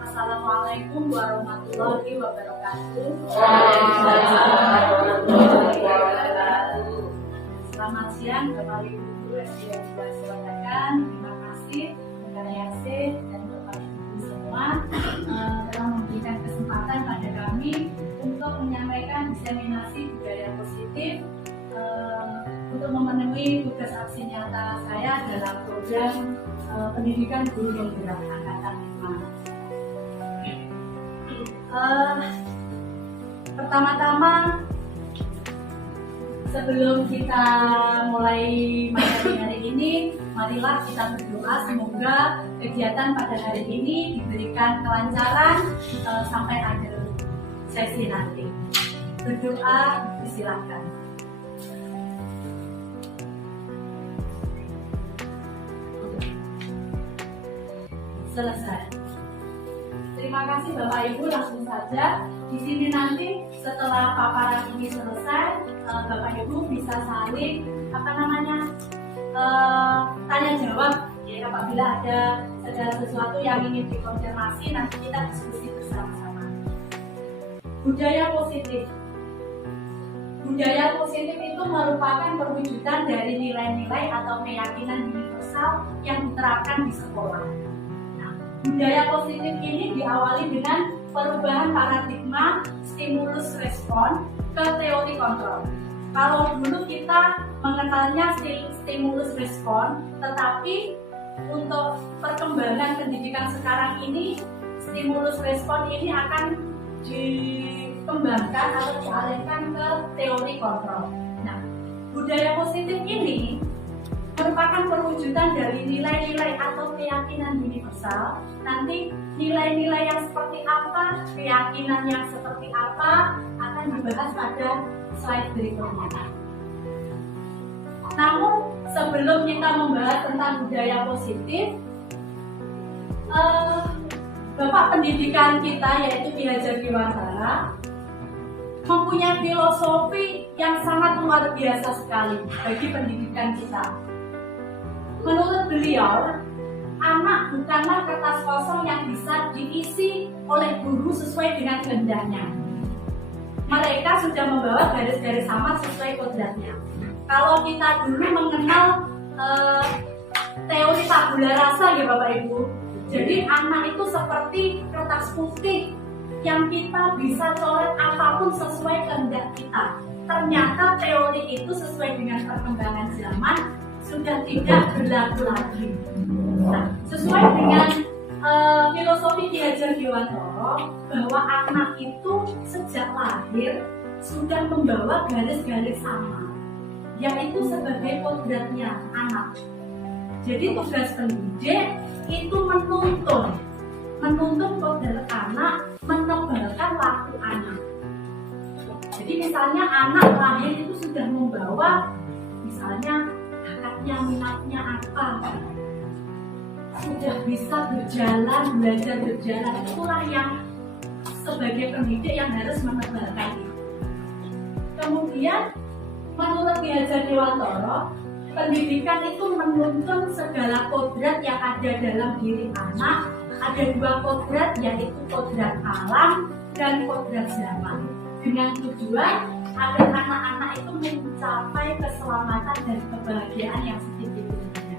Assalamualaikum warahmatullahi wabarakatuh. Selamat siang Bapak Ibu Guru SD yang saya banggakan. Terima kasih kepada Yasin dan Bapak Ibu semua telah memberikan kesempatan pada kami untuk menyampaikan diseminasi budaya positif untuk memenuhi tugas aksi nyata saya dalam program pendidikan guru penggerak angkatan 5. Pertama-tama, sebelum kita mulai materi hari ini, marilah kita berdoa semoga kegiatan pada hari ini diberikan kelancaran sampai akhir sesi nanti. Berdoa, silakan. Selesai. Terima kasih Bapak Ibu, langsung saja. Di sini nanti setelah paparan ini selesai, Bapak Ibu bisa saling tanya jawab. Ya, apabila ada segala sesuatu yang ingin dikonfirmasi, nanti kita diskusi bersama-sama. Budaya positif. Budaya positif itu merupakan perwujudan dari nilai-nilai atau keyakinan universal yang diterapkan di sekolah. Budaya positif ini diawali dengan perubahan paradigma stimulus respon ke teori kontrol. Kalau dulu kita mengenalnya stimulus respon, tetapi untuk perkembangan pendidikan sekarang ini stimulus respon ini akan dikembangkan atau dialihkan ke teori kontrol. Nah, budaya positif ini merupakan perwujudan dari nilai-nilai atau keyakinan universal. Nanti nilai-nilai yang seperti apa, keyakinan yang seperti apa akan dibahas pada slide berikutnya. Namun sebelum kita membahas tentang budaya positif, Bapak pendidikan kita yaitu Ki Hajar Dewantara mempunyai filosofi yang sangat luar biasa sekali bagi pendidikan kita. Menurut beliau, anak bukanlah kertas kosong yang bisa diisi oleh guru sesuai dengan kehendaknya. Mereka sudah membawa garis-garis samar sesuai kodratnya. Kalau kita dulu mengenal teori tabula rasa ya Bapak Ibu, jadi anak itu seperti kertas putih yang kita bisa coret apapun sesuai kehendak kita. Ternyata teori itu sesuai dengan perkembangan zaman sudah tidak berlaku lagi. Nah, sesuai dengan filosofi Ki Hajar Dewantara bahwa anak itu sejak lahir sudah membawa garis-garis samar, yaitu sebagai kodratnya anak. Jadi tugas pendidik itu menuntun kodrat anak, menebalkan laku anak. Jadi misalnya anak lahir itu sudah membawa misalnya minatnya apa, sudah bisa berjalan, belajar berjalan, itulah yang sebagai pendidik yang harus menebalkan itu. Kemudian menurut Ki Hajar Dewantara, pendidikan itu menuntun segala kodrat yang ada dalam diri anak. Ada dua kodrat, yaitu kodrat alam dan kodrat zaman, dengan tujuan agar anak-anak itu mencapai keselamatan dan kebahagiaan yang setinggi-tingginya.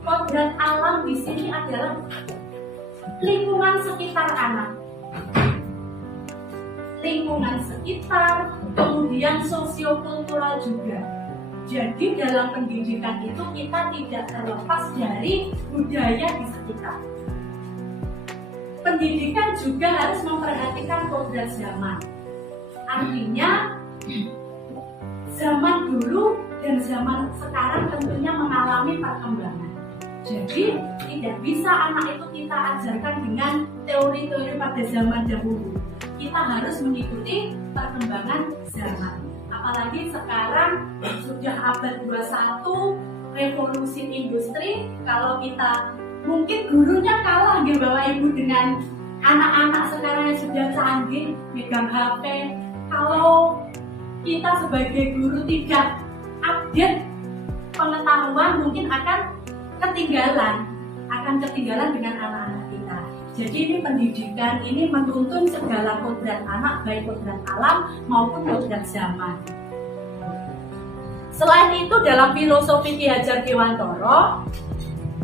Kodrat alam di sini adalah lingkungan sekitar anak, lingkungan sekitar, kemudian sosiokultural juga. Jadi dalam pendidikan itu kita tidak terlepas dari budaya di sekitar. Pendidikan juga harus memperhatikan kodrat zaman. Artinya zaman dulu dan zaman sekarang tentunya mengalami perkembangan. Jadi tidak bisa anak itu kita ajarkan dengan teori-teori pada zaman dahulu. Kita harus mengikuti perkembangan zaman. Apalagi sekarang sudah abad 21, revolusi industri. Kalau kita mungkin gurunya kalah gitu Bapak Ibu dengan anak-anak sekarang yang sudah canggih megang HP. Kalau kita sebagai guru tidak update pengetahuan, mungkin akan ketinggalan dengan anak-anak kita. Jadi ini pendidikan ini menuntun segala kodrat anak, baik kodrat alam maupun kodrat zaman. Selain itu dalam filosofi Ki Hajar Dewantara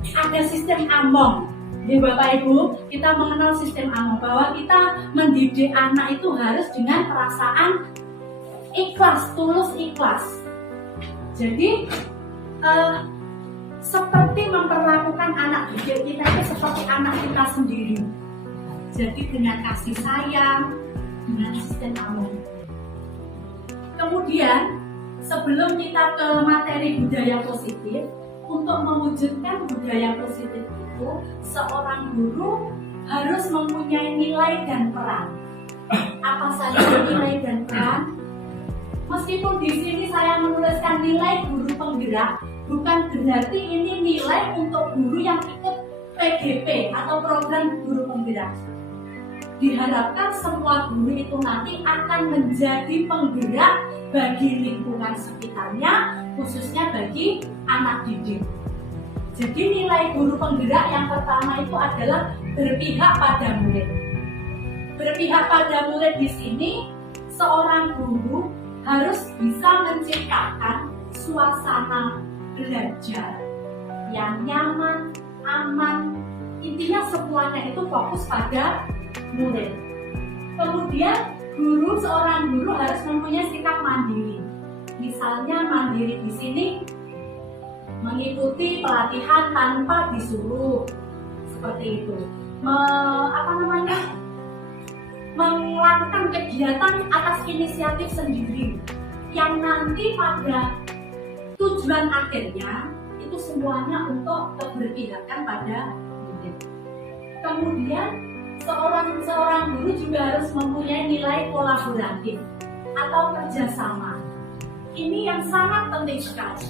ada sistem Among. Ya Bapak Ibu, kita mengenal sistem Among bahwa kita mendidik anak itu harus dengan perasaan ikhlas, tulus ikhlas. Jadi seperti memperlakukan anak didik kita itu seperti anak kita sendiri. Jadi dengan kasih sayang, dengan sistem Among. Kemudian sebelum kita ke materi budaya positif, untuk mewujudkan budaya positif itu, seorang guru harus mempunyai nilai dan peran. Apa saja nilai dan peran? Meskipun di sini saya menuliskan nilai guru penggerak, bukan berarti ini nilai untuk guru yang ikut PGP atau program guru penggerak. Diharapkan semua guru itu nanti akan menjadi penggerak bagi lingkungan sekitarnya, khususnya bagi anak didik. Jadi nilai guru penggerak yang pertama itu adalah berpihak pada murid. Berpihak pada murid di sini, seorang guru harus bisa menciptakan suasana belajar yang nyaman, aman. Intinya semuanya itu fokus pada murid. Kemudian seorang guru harus mempunyai sikap mandiri. Misalnya mandiri di sini mengikuti pelatihan tanpa disuruh, seperti itu. Melakukan kegiatan atas inisiatif sendiri, yang nanti pada tujuan akhirnya itu semuanya untuk keberpihakan pada murid. Kemudian seorang guru juga harus mempunyai nilai kolaboratif atau kerjasama. Ini yang sangat penting sekali.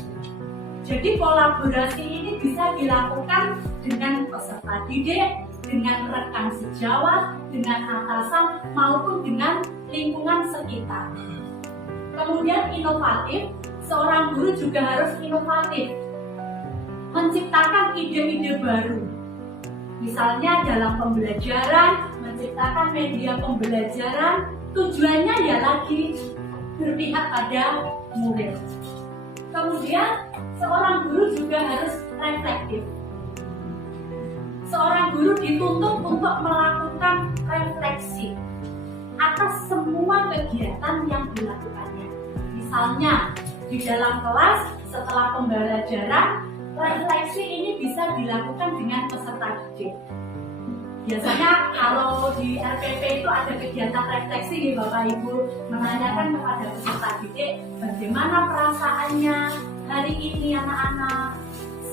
Jadi kolaborasi ini bisa dilakukan dengan peserta didik, dengan rekan sejawat, dengan atasan maupun dengan lingkungan sekitar. Kemudian inovatif, seorang guru juga harus inovatif, menciptakan ide-ide baru. Misalnya dalam pembelajaran, menciptakan media pembelajaran, tujuannya ya lagi berpihak pada murid. Kemudian seorang guru juga harus reflektif. Seorang guru dituntut untuk melakukan refleksi atas semua kegiatan yang dilakukannya. Misalnya di dalam kelas setelah pembelajaran, refleksi ini bisa dilakukan dengan peserta didik. Biasanya kalau di RPP itu ada kegiatan refleksi ya Bapak Ibu, menanyakan kepada peserta didik bagaimana perasaannya hari ini anak-anak.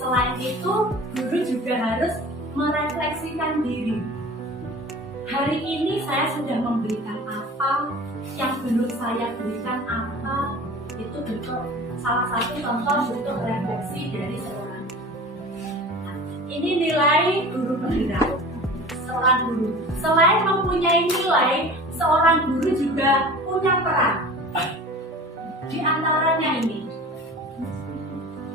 Selain itu, guru juga harus merefleksikan diri. Hari ini saya sudah memberikan apa, yang belum saya berikan apa. Itu bentuk salah satu contoh bentuk refleksi dari seorang. Ini nilai guru penggerak. Seorang guru selain mempunyai nilai, seorang guru juga punya peran. Di antaranya ini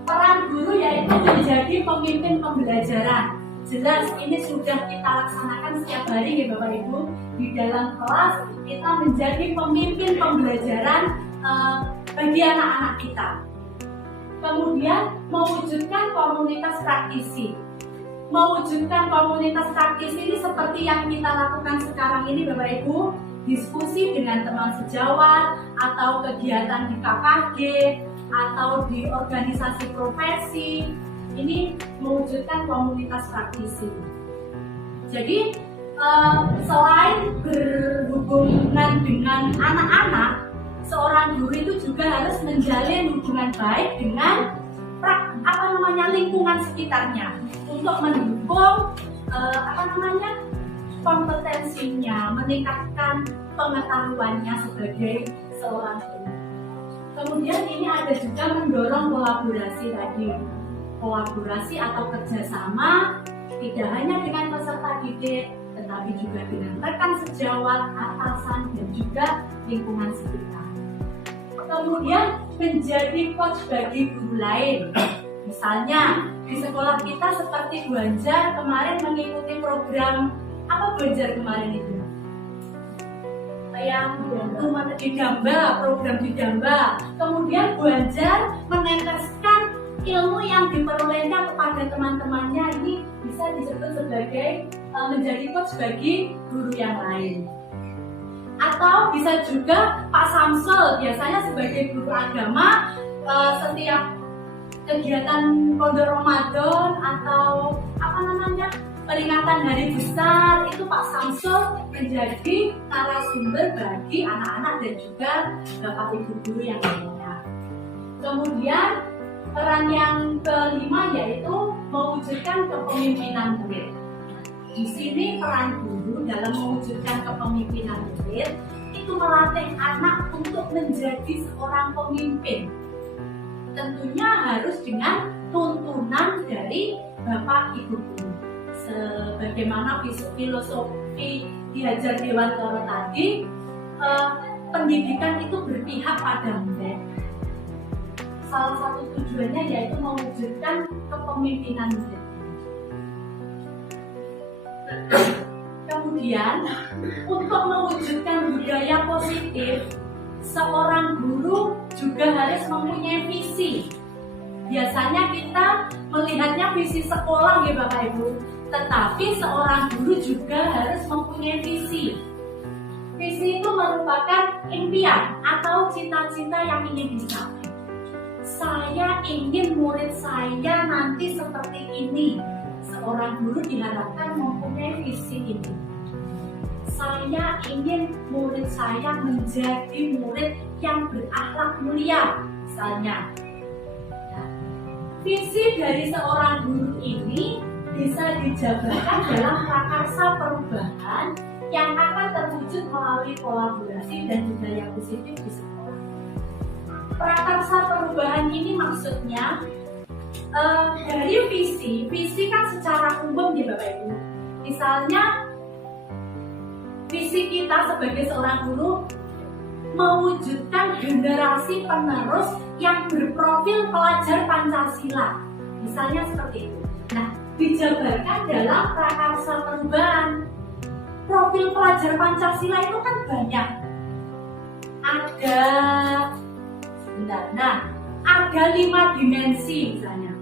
peran guru yaitu menjadi pemimpin pembelajaran. Jelas ini sudah kita laksanakan setiap hari ya Bapak Ibu. Di dalam kelas kita menjadi pemimpin pembelajaran bagi anak-anak kita. Kemudian mewujudkan komunitas praktisi. Mewujudkan komunitas praktisi ini seperti yang kita lakukan sekarang ini Bapak Ibu, diskusi dengan teman sejawat atau kegiatan di KKG atau di organisasi profesi. Ini mewujudkan komunitas praktisi. Jadi selain berhubungan dengan anak-anak, seorang guru itu juga harus menjalin hubungan baik dengan lingkungan sekitarnya untuk mendukung kompetensinya, meningkatkan pengetahuannya sebagai seorang guru. Kemudian ini ada juga mendorong kolaborasi tadi, kolaborasi atau kerjasama tidak hanya dengan peserta didik, tetapi juga dengan rekan sejawat, atasan, dan juga lingkungan sekitar. Kemudian menjadi coach bagi guru lain. Misalnya di sekolah kita seperti Bu Anjar kemarin mengikuti program apa Bu Anjar kemarin itu? Yang Digamba, program Digamba. Kemudian Bu Anjar meneteskan ilmu yang diperolehnya kepada teman-temannya, ini bisa disebut sebagai menjadi coach bagi guru yang lain. Atau bisa juga Pak Samsul biasanya sebagai guru agama setiap kegiatan pondok Ramadan atau peringatan hari besar itu Pak Samsul menjadi narasumber bagi anak-anak dan juga bapak ibu guru yang lainnya. Kemudian peran yang kelima yaitu mewujudkan kepemimpinan murid. Di sini peran guru dalam mewujudkan kepemimpinan murid itu melatih anak untuk menjadi seorang pemimpin. Tentunya harus dengan tuntunan dari bapak ibu guru. Sebagaimana filosofi diajar Dewantara tadi, pendidikan itu berpihak pada murid. Salah satu tujuannya yaitu mewujudkan kepemimpinan murid. Kemudian untuk mewujudkan budaya positif, seorang guru juga harus mempunyai visi. Biasanya kita melihatnya visi sekolah ya Bapak Ibu, tetapi seorang guru juga harus mempunyai visi. Visi itu merupakan impian atau cita-cita yang ingin dicapai. Saya ingin murid saya nanti seperti ini. Seorang guru diharapkan mempunyai visi ini. Saya ingin murid saya menjadi murid yang berakhlak mulia, misalnya. Visi dari seorang guru ini bisa dijabarkan dalam prakarsa perubahan yang akan terwujud melalui kolaborasi dan budaya positif di sekolah. Prakarsa perubahan ini maksudnya dari visi kan secara umum ya Bapak Ibu. Misalnya visi kita sebagai seorang guru mewujudkan generasi penerus yang berprofil pelajar Pancasila. Misalnya seperti itu. Nah, dijabarkan dalam prakarsa perubahan. Profil pelajar Pancasila itu kan banyak. Ada 5 dimensi misalnya.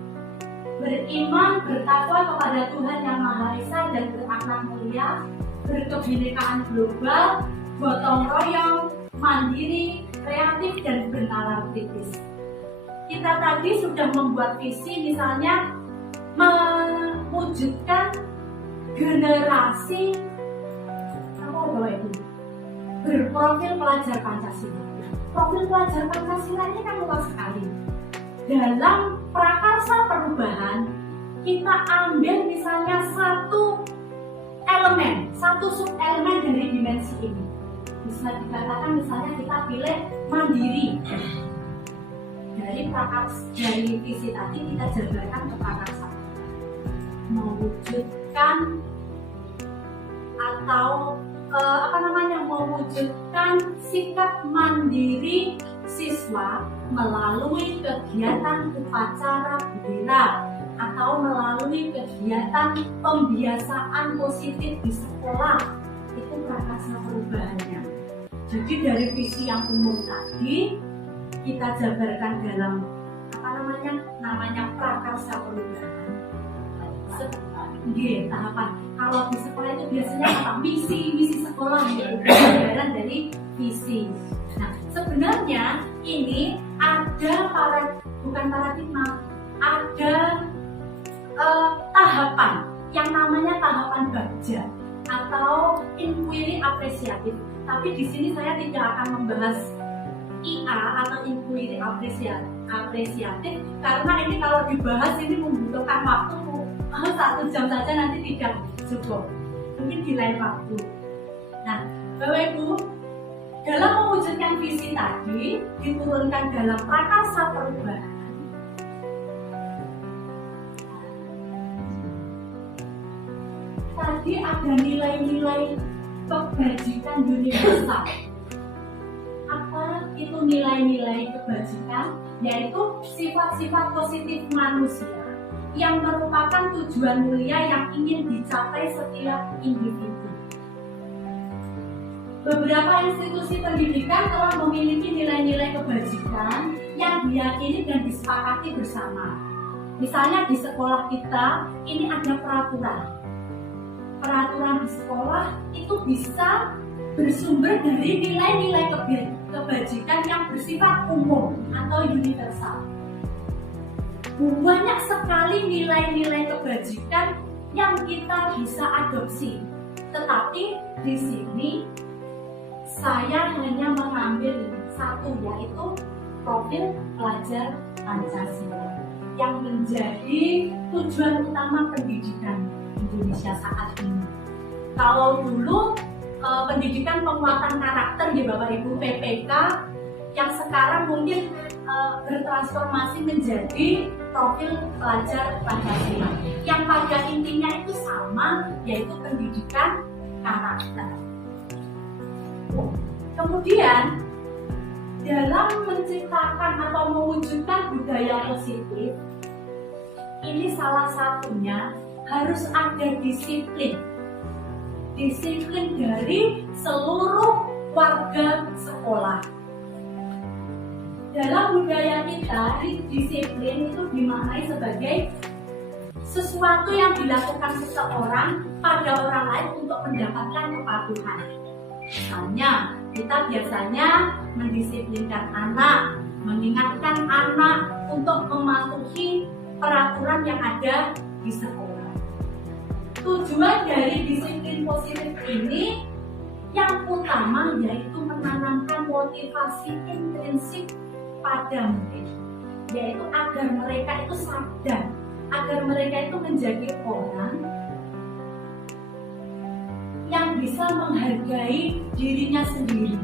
Beriman, bertakwa kepada Tuhan Yang Maha Esa dan berakhlak mulia, berkebinekaan global, gotong royong, mandiri, kreatif, dan bernalar kritis. Kita tadi sudah membuat visi misalnya mewujudkan generasi berprofil pelajar Pancasila. Profil pelajar Pancasila ini kan luas sekali. Dalam prakarsa perubahan kita ambil misalnya satu sub-elemen dari dimensi ini. Bisa dikatakan misalnya kita pilih mandiri. Dari visi tadi kita jabarkan ke prakarsa. Mewujudkan atau mewujudkan sikap mandiri siswa melalui kegiatan upacara bendera atau melalui kegiatan pembiasaan positif di sekolah. Itu prakarsa perubahannya. Jadi dari visi yang umum tadi kita jabarkan dalam namanya prakarsa perubahan. Tahapan. Kalau di sekolah itu biasanya misi sekolah gitu, gambaran dari visi. Nah, sebenarnya ini ada tahapan yang namanya tahapan bagja atau inquiry apresiatif. Tapi di sini saya tidak akan membahas IA atau inquiry apresiatif, karena ini kalau dibahas ini membutuhkan waktu 1 jam saja nanti tidak cukup, mungkin di lain waktu. Nah, Bapak Ibu, dalam mewujudkan visi tadi diturunkan dalam prakarsa perubahan. Tadi ada nilai-nilai kebajikan universal. Apa itu nilai-nilai kebajikan? Yaitu sifat-sifat positif manusia yang merupakan tujuan mulia yang ingin dicapai setiap individu. Beberapa institusi pendidikan telah memiliki nilai-nilai kebajikan yang diyakini dan disepakati bersama. Misalnya di sekolah kita ini ada peraturan. Peraturan di sekolah itu bisa bersumber dari nilai-nilai kebajikan yang bersifat umum atau universal. Banyak sekali nilai-nilai kebajikan yang kita bisa adopsi. Tetapi di sini saya hanya mengambil satu, yaitu profil pelajar Pancasila yang menjadi tujuan utama pendidikan Indonesia saat ini. Kalau dulu pendidikan penguatan karakter di Bapak Ibu PPK, yang sekarang mungkin bertransformasi menjadi profil pelajar Pancasila yang pada intinya itu sama, yaitu pendidikan karakter. Kemudian dalam menciptakan atau mewujudkan budaya positif, ini salah satunya harus ada disiplin dari seluruh warga sekolah. Dalam budaya kita, disiplin itu dimaknai sebagai sesuatu yang dilakukan seseorang pada orang lain untuk mendapatkan kepatuhan. Misalnya, kita biasanya mendisiplinkan anak, mengingatkan anak untuk mematuhi peraturan yang ada di sekolah. Tujuan dari disiplin positif ini yang utama yaitu menanamkan motivasi intrinsik pada murid, yaitu agar mereka itu sadar, agar mereka itu menjadi orang yang bisa menghargai dirinya sendiri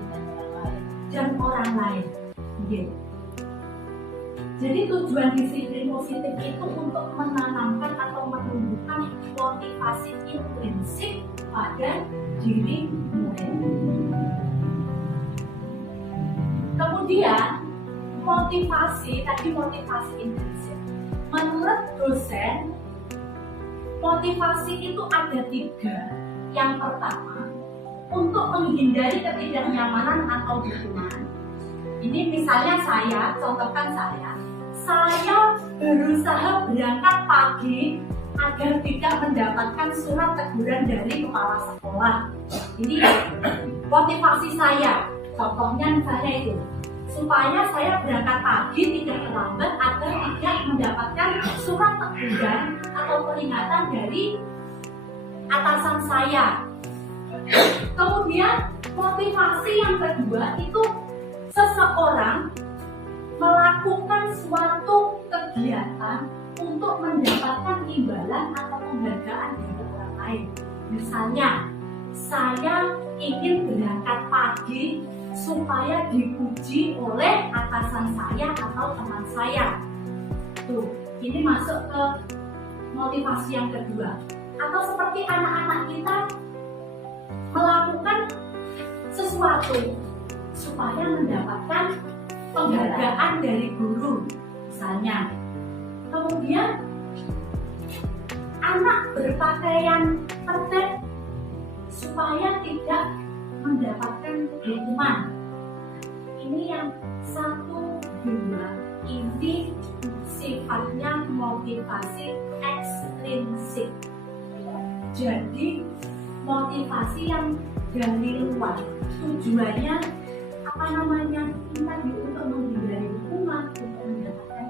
dan orang lain. Jadi tujuan disiplin positif itu untuk menanamkan atau menumbuhkan motivasi intrinsik pada diri murid. Kemudian motivasi intrinsik. Menurut dosen, motivasi itu ada 3. Yang pertama, untuk menghindari ketidaknyamanan atau dukungan. Ini misalnya contohkan saya berusaha berangkat pagi agar tidak mendapatkan surat teguran dari kepala sekolah. Ini motivasi saya. Contohnya misalnya itu, supaya saya berangkat pagi tidak terlambat agar tidak mendapatkan surat teguran atau peringatan dari atasan saya. Kemudian motivasi yang kedua itu seseorang melakukan suatu kegiatan untuk mendapatkan imbalan atau penghargaan dari orang lain. Misalnya, saya ingin berangkat pagi supaya dipuji oleh atasan saya atau teman saya. Tuh, ini masuk ke motivasi yang kedua. Atau seperti anak-anak kita melakukan sesuatu supaya mendapatkan penghargaan dari guru misalnya. Kemudian anak berpakaian tertib supaya tidak mendapatkan hukuman. Ini yang 1, 2, ini sifatnya motivasi ekstrinsik. Jadi motivasi yang dari luar, tujuannya tadi untuk menghindari hukuman, untuk mendapatkan.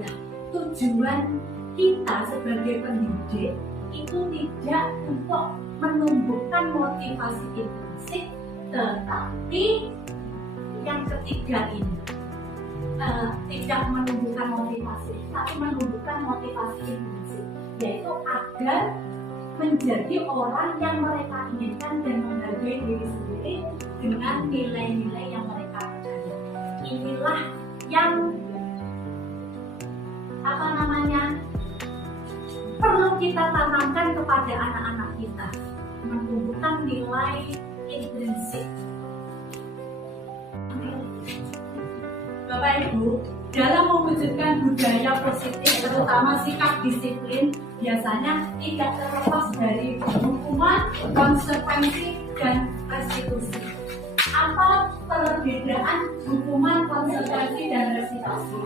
Ya, tujuan kita sebagai pendidik itu tidak untuk menumbuhkan motivasi intrinsik, tetapi yang ketiga ini tidak menumbuhkan motivasi, tapi menumbuhkan motivasi intrinsik, yaitu agar menjadi orang yang mereka inginkan dan menghargai diri sendiri dengan nilai-nilai yang mereka percaya. Inilah yang perlu kita tanamkan kepada anak-anak kita, menumbuhkan nilai intrinsik. Bapak Ibu, dalam mewujudkan budaya positif, terutama sikap disiplin, biasanya tidak terlepas dari hukuman, konsekuensi, dan restitusi. Apa perbedaan hukuman, konsekuensi, dan restitusi?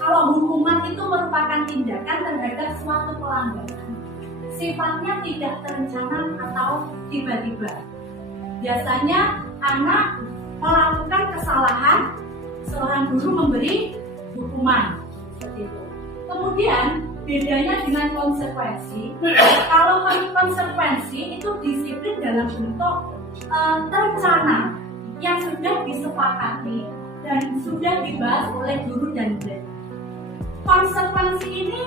Kalau hukuman itu merupakan tindakan terhadap suatu pelanggaran, sifatnya tidak terencana atau tiba-tiba. Biasanya anak melakukan kesalahan, seorang guru memberi hukuman, seperti itu. Kemudian bedanya dengan konsekuensi, kalau konsekuensi itu disiplin dalam bentuk terencana yang sudah disepakati dan sudah dibahas oleh guru dan murid. Konsekuensi ini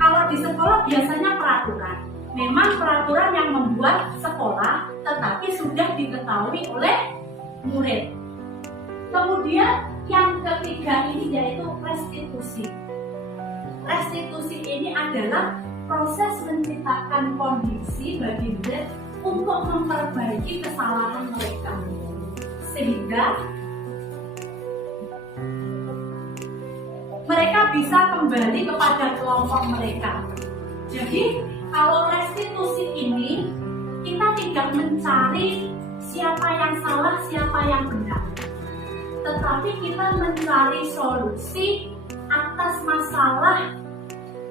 kalau di sekolah biasanya peraturan. Memang peraturan yang membuat sekolah, tetapi sudah diketahui oleh murid. Kemudian yang ketiga ini yaitu restitusi. Restitusi ini adalah proses menciptakan kondisi bagi murid untuk memperbaiki kesalahan mereka, sehingga mereka bisa kembali kepada kelompok mereka. Jadi kalau restitusi ini kita tidak mencari siapa yang salah, siapa yang benar, tetapi kita mencari solusi atas masalah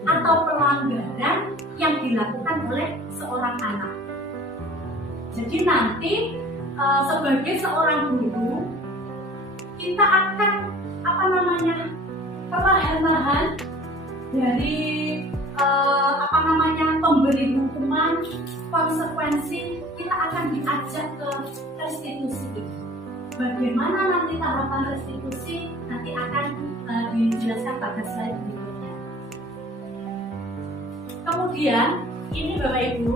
atau pelanggaran yang dilakukan oleh seorang anak. Jadi nanti sebagai seorang guru kita akan perlahan-lahan dari pemberi hukuman, konsekuensi, kita akan diajak ke restitusi. Bagaimana nanti tahapan restitusi nanti akan dijelaskan pada slide berikutnya. Kemudian ini Bapak Ibu,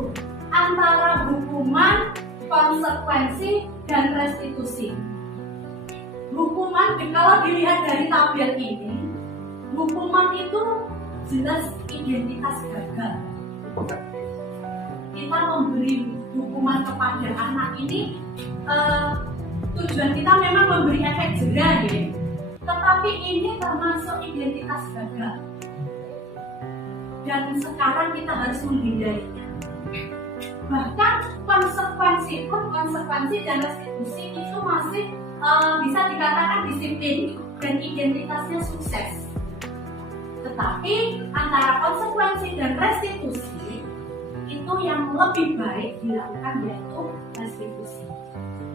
antara hukuman, konsekuensi, dan restitusi. Hukuman, kalau dilihat dari tabel ini, hukuman itu jelas identitas gagal. Kita memberi hukuman kepada anak ini, tujuan kita memang memberi efek jera, ya. Tetapi ini termasuk identitas gagal. Dan sekarang kita harus menghindarinya. Bahkan konsekuensi dan restitusi itu masih bisa dikatakan disiplin dan identitasnya sukses. Tetapi antara konsekuensi dan restitusi itu yang lebih baik dilakukan yaitu restitusi.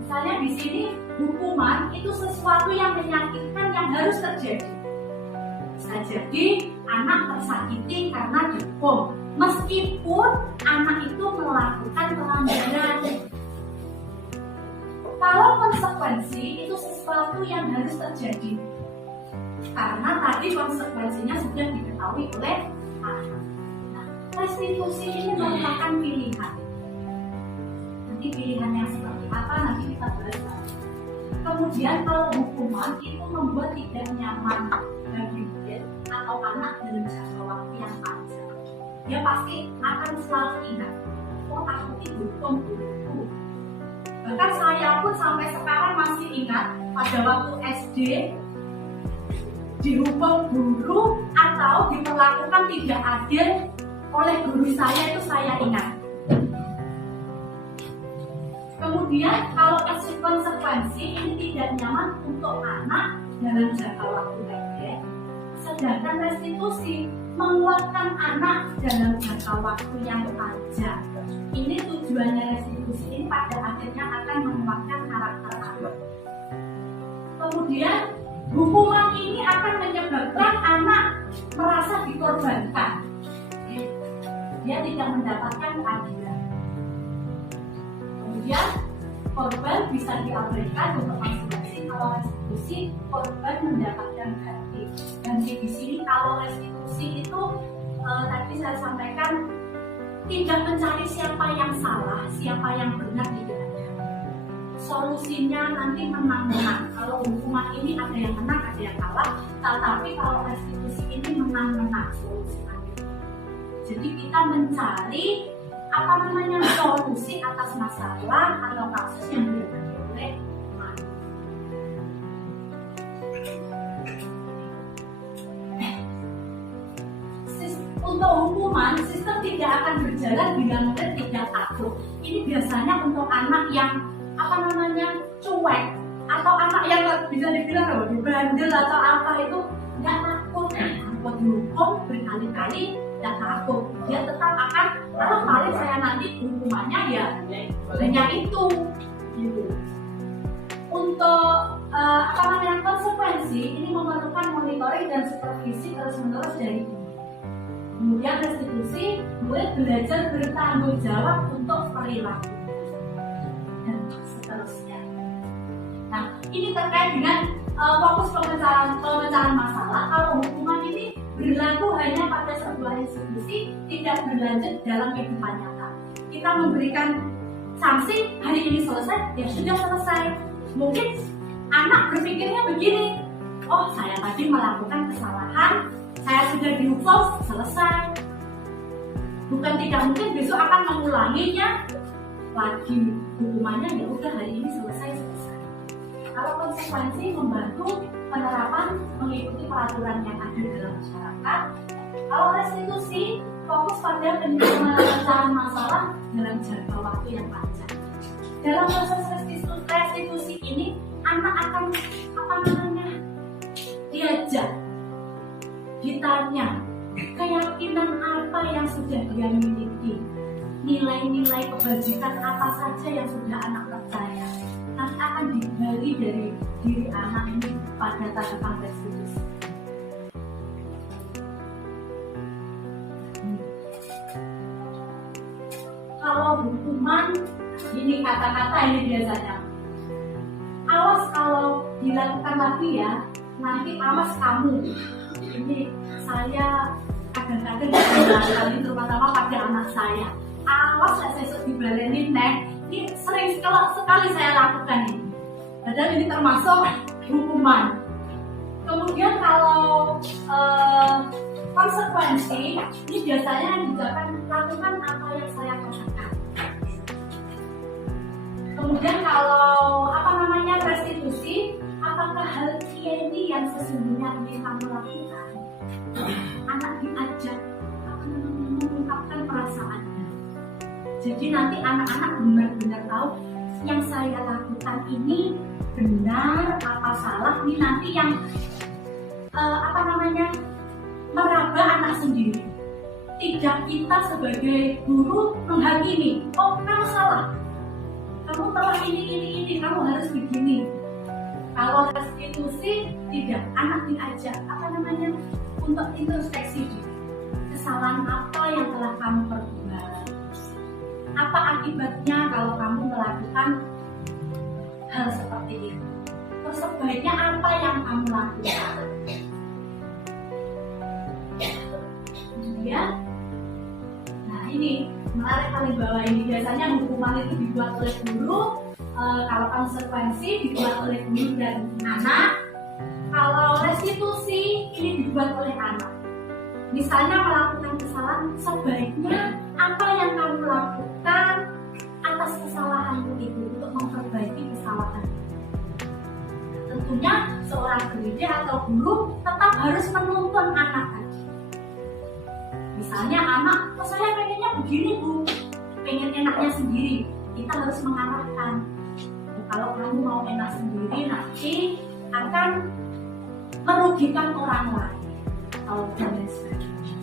Misalnya di sini hukuman itu sesuatu yang menyakitkan yang harus terjadi. Bisa jadi anak tersakiti karena dihukum, meskipun anak itu melakukan pelanggaran. Kalau konsekuensi itu sesuatu yang harus terjadi, karena tadi konsekuensinya sudah diketahui oleh anak. Nah, restitusi ini merupakan pilihan. Nanti pilihannya seperti apa nanti kita bahas lagi. Kemudian kalau hukuman itu membuat tidak nyaman bagi murid atau anak dalam jangka waktu yang panjang, dia pasti akan selalu ingat, oh aku dihukum guruku. Bahkan saya pun sampai sekarang masih ingat pada waktu SD dihukum guru atau diperlakukan tidak adil oleh guru saya, itu saya ingat. Kemudian kalau konsekuensi ini tidak nyaman untuk anak dalam jangka waktu pendek, sedangkan restitusi menguatkan anak dalam jangka waktu yang panjang. Ini tujuannya restitusi ini pada akhirnya akan menguatkan karakter anak. Kemudian hukuman ini akan menyebabkan anak merasa dikorbankan. Dia tidak mendapatkan keadilan. Kemudian korban bisa diabaikan untuk masing-masing. Kalau restitusi, korban mendapatkan ganti di sini. Kalau restitusi itu tadi saya sampaikan tidak mencari siapa yang salah, siapa yang benar, tidak ada. Solusinya nanti menang-menang. Kalau hukuman ini ada yang menang, ada yang kalah. Tetapi kalau restitusi ini menang-menang solusinya. Jadi kita mencari solusi atas masalah atau kasus yang dihadapi oleh hukuman. Untuk hukuman, sistem tidak akan berjalan bila murid tidak takut. Ini biasanya untuk anak yang cuek, atau anak yang bisa dibilang bandel atau apa, itu nggak takut. Takut dihukum berkali-kali, nggak takut. Dia tetap akan, kalau paling saya nanti hukumannya ya hanya itu, gitu. Untuk konsekuensi ini memerlukan monitoring dan supervisi terus-menerus dari guru. Kemudian restitusi, murid belajar bertanggung jawab untuk perilaku dan seterusnya. Nah, ini terkait dengan fokus pemecahan masalah. Kalau hukuman ini berlaku hanya pada sebuah institusi, tidak berlanjut dalam kehidupan nyata. Kita memberikan sanksi, hari ini selesai, ya sudah selesai. Mungkin anak berpikirnya begini, oh saya tadi melakukan kesalahan, saya sudah dihukum, selesai. Bukan tidak mungkin besok akan mengulanginya lagi. Hukumannya ya udah hari ini selesai. Kalau konsekuensi membantu penerapan mengikuti peraturan yang ada dalam masyarakat. Kalau restitusi fokus pada penyelesaian masalah dalam jangka waktu yang panjang. Dalam proses restitusi ini anak akan diajak, ditanya keyakinan apa yang sudah dia miliki, nilai-nilai kebajikan apa saja yang sudah anak percaya. Nanti akan digali dari diri anak ini pada tahapan restitusi. Kalau hukuman, ini kata-kata ini biasanya, awas kalau dilakukan lagi ya, nanti awas kamu. Ini saya kadang-kadang ini terutama pada anak saya, awas ya saya dibalenin nek. Ini sering sekali saya lakukan ini. Padahal ini termasuk hukuman. Kemudian kalau konsekuensi, ini biasanya diucapkan lakukan apa yang saya katakan. Kemudian kalau restitusi, apakah hal ini yang sesungguhnya ingin kamu lakukan? Anak diajak mengungkapkan perasaannya. Jadi nanti anak-anak benar-benar tahu yang saya lakukan ini benar apa salah. Ini nanti yang meraba anak sendiri. Tidak kita sebagai guru menghakimi, oh kamu salah, kamu telah ini, kamu harus begini. Kalau restitusi tidak, anak diajak untuk introspeksi diri. Kesalahan apa yang telah kamu perbuat? Apa akibatnya kalau kamu melakukan hal seperti itu? Terus sebaiknya apa yang kamu lakukan? Kemudian, nah ini menarik paling bawah ini, biasanya hukuman itu dibuat oleh guru. Kalau konsekuensi dibuat oleh guru dan anak. Kalau restitusi ini dibuat oleh anak. Misalnya melakukan kesalahan, sebaiknya apa yang kamu lakukan atas kesalahanmu itu untuk memperbaiki kesalahan. Tentunya seorang pendidik atau guru tetap harus menuntun anak tadi. Misalnya anak, oh saya pengennya begini bu, pengen enaknya sendiri. Kita harus mengarahkan. Kalau kamu mau enak sendiri nanti akan merugikan orang lain atau dan sebagainya.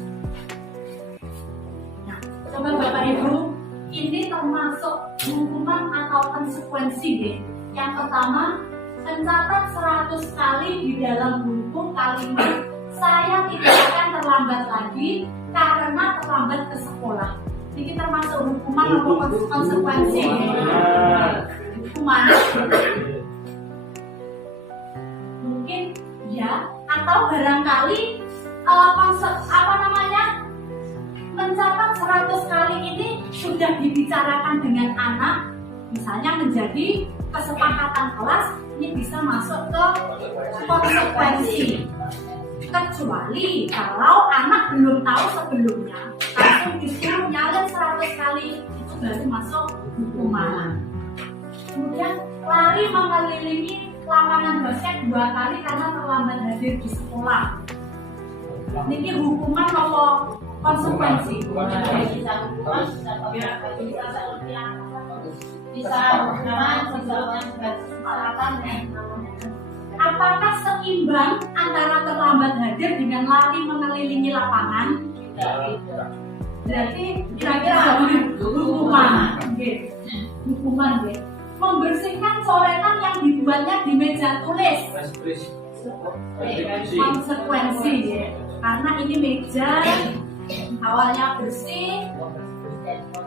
Nah, coba Bapak Ibu, ini termasuk hukuman atau konsekuensi deh. Yang pertama, mencatat 100 kali di dalam buku kalimat saya tidak akan terlambat lagi karena terlambat ke sekolah. Ini termasuk hukuman atau konsekuensi. hukuman? Mungkin ya, atau barangkali mencatat 100 kali ini sudah dibicarakan dengan anak, misalnya menjadi kesepakatan kelas, ini bisa masuk ke konsekuensi. Kecuali kalau anak belum tahu sebelumnya, langsung disuruh nyalin 100 kali, itu baru masuk hukuman. Kemudian lari mengelilingi lapangan basket 2 kali karena terlambat hadir di sekolah. Ini hukuman atau konsekuensi? Apakah seimbang antara terlambat hadir dengan lari mengelilingi lapangan? Berarti kira-kira hukuman. Hukuman ya. Membersihkan coretan yang dibuatnya di meja tulis. Konsekuensi ya. Karena ini meja awalnya bersih,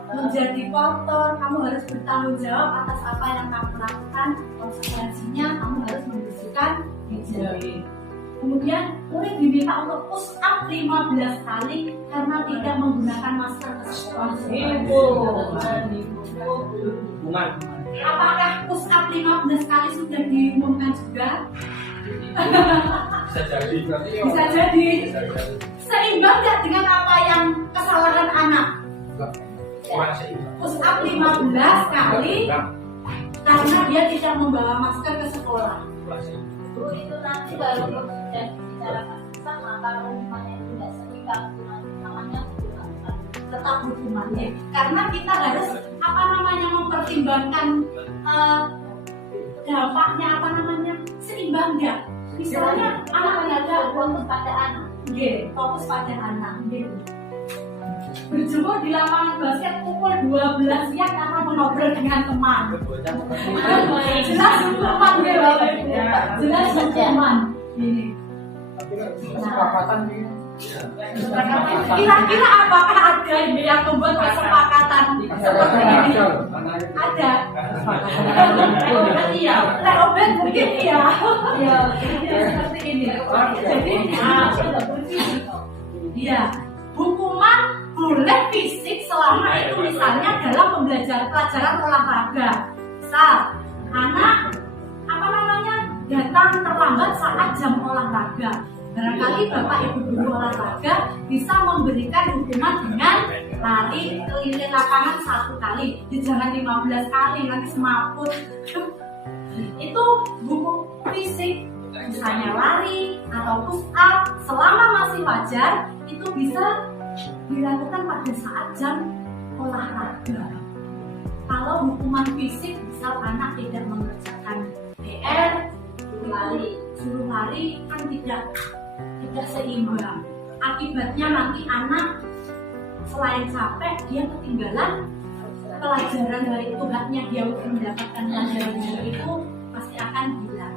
menjadi kotor, kamu harus bertanggung jawab atas apa yang kamu lakukan. Konsekuensinya kamu harus membersihkan meja. Kemudian murid diminta untuk push up 15 kali karena tidak menggunakan masker ke sekolah. Apakah push up 15 kali sudah diumumkan juga? Bisa jadi. Seimbang nggak dengan apa yang kesalahan anak? Push up 15 kali karena dia tidak membawa masker ke sekolah. Itu nanti baru sudah dibicarakan sama, kalau hukumannya itu tidak seimbang, namanya tetap hukumannya. Karena kita harus mempertimbangkan dampaknya seimbang nggak? Misalnya anak ada fokus pada anak, fokus pada anak, berjemur di lapangan basket pukul 12 siang karena mengobrol dengan teman. Jelas hukuman jelas hukuman. Kira-kira apakah ada ini yang membuat kesepakatan seperti ini? Ada. Iya, Leoben mungkin iya. Seperti ini. Jadi, ya, hukuman boleh fisik selama itu misalnya dalam pelajaran olahraga. Misal, anak datang terlambat saat jam olahraga. Barangkali Bapak Ibu guru olahraga bisa memberikan hukuman dengan lari keliling lapangan 1 kali. Jangan 15 kali, nanti semaput. Itu hukum fisik, misalnya lari atau push up, selama masih wajar, itu bisa dilakukan pada saat jam olahraga. Kalau hukuman fisik, misal anak tidak mengerjakan PR, suruh lari kan tidak seimbang. Akibatnya nanti anak selain capek, dia ketinggalan pelajaran dari itu, haknya dia untuk mendapatkan pelajaran dari itu pasti akan hilang.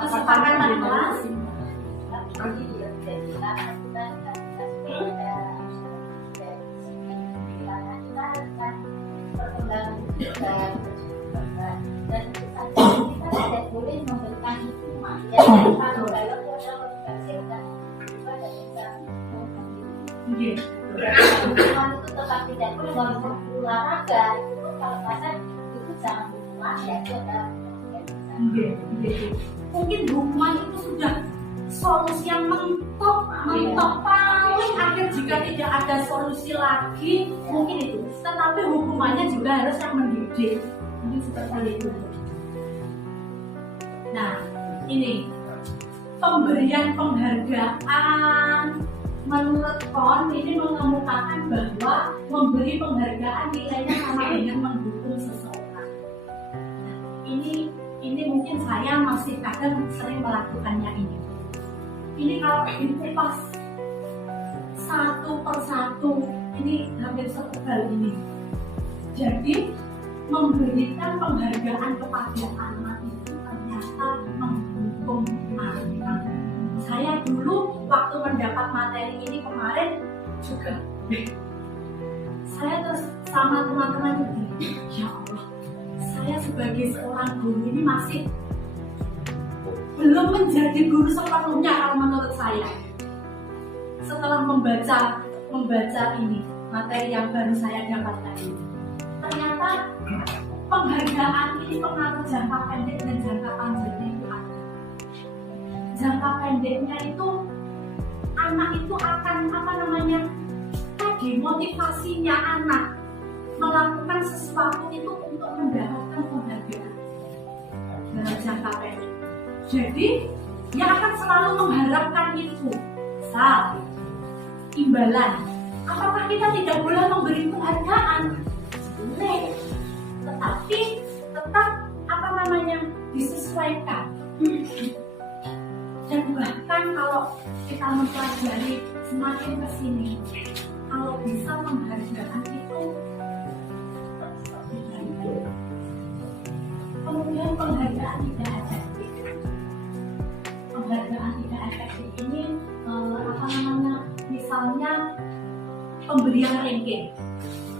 Kesepakatan kelas. Dan kita tidak boleh memberikan hukuman ya, kalau hukuman itu tetap tidak boleh. Walaupun olahraga itu kalau kata itu jangan hukuman ya, itu adalah mungkin hukuman itu sudah solusi yang mentok paling akhir. Jika tidak ada solusi lagi mungkin itu, tetapi hukumannya juga harus yang mendidik. Mungkin seperti itu. Nah, ini pemberian penghargaan menurut KON ini mengemukakan bahwa memberi penghargaan nilainya sama dengan mendukung seseorang. Ini mungkin saya masih kadang sering melakukannya ini. Ini kalau dikupas satu persatu, ini hampir setebal ini. Jadi memberikan penghargaan kepada anak itu ternyata mendukung anak. Saya dulu waktu mendapat materi ini kemarin juga, saya terus sama teman-teman itu, ya Allah, saya sebagai seorang guru ini masih belum menjadi guru sepenuhnya kalau menurut saya. Setelah membaca ini materi yang baru saya dapatkan ini, ternyata penghargaan ini pengaruh jangka pendek dan jangka panjangnya itu ada. Jangka pendeknya itu anak itu akan tadi motivasinya anak melakukan sesuatu itu untuk mendapatkan penghargaan dalam jangka pendek. Jadi dia akan selalu mengharapkan itu. Misal imbalan, apakah kita tidak boleh memberi penghargaan? Boleh, tetapi tetap disesuaikan. Dan bahkan kalau kita mempelajari semakin kesini, kalau bisa penghargaan itu kemudian penghargaan tidak efektif. Penghargaan tidak efektif ini misalnya pemberian ranking.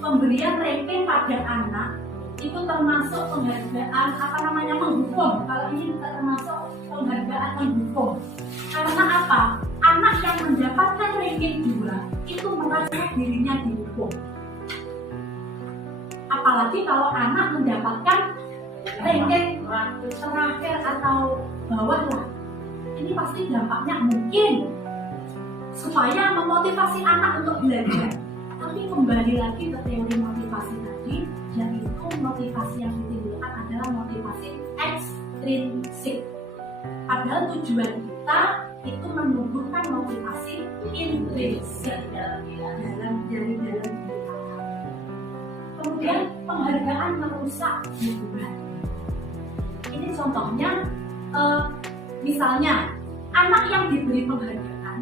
Pemberian ranking pada anak itu termasuk penghargaan menghukum. Kalau ini termasuk penghargaan menghukum. Karena apa? Anak yang mendapatkan ranking 2 itu merasa dirinya dihukum. Apalagi kalau anak mendapatkan ranking terakhir atau bawah lah. Ini pasti dampaknya mungkin supaya memotivasi anak untuk belajar. Tapi kembali lagi ke teori motivasi tadi, yaitu motivasi yang ditimbulkan adalah motivasi ekstrinsik. Padahal tujuan kita itu menumbuhkan motivasi intrinsik dalam diri kita. Kemudian penghargaan merusak hubungan. Ini contohnya, misalnya anak yang diberi penghargaan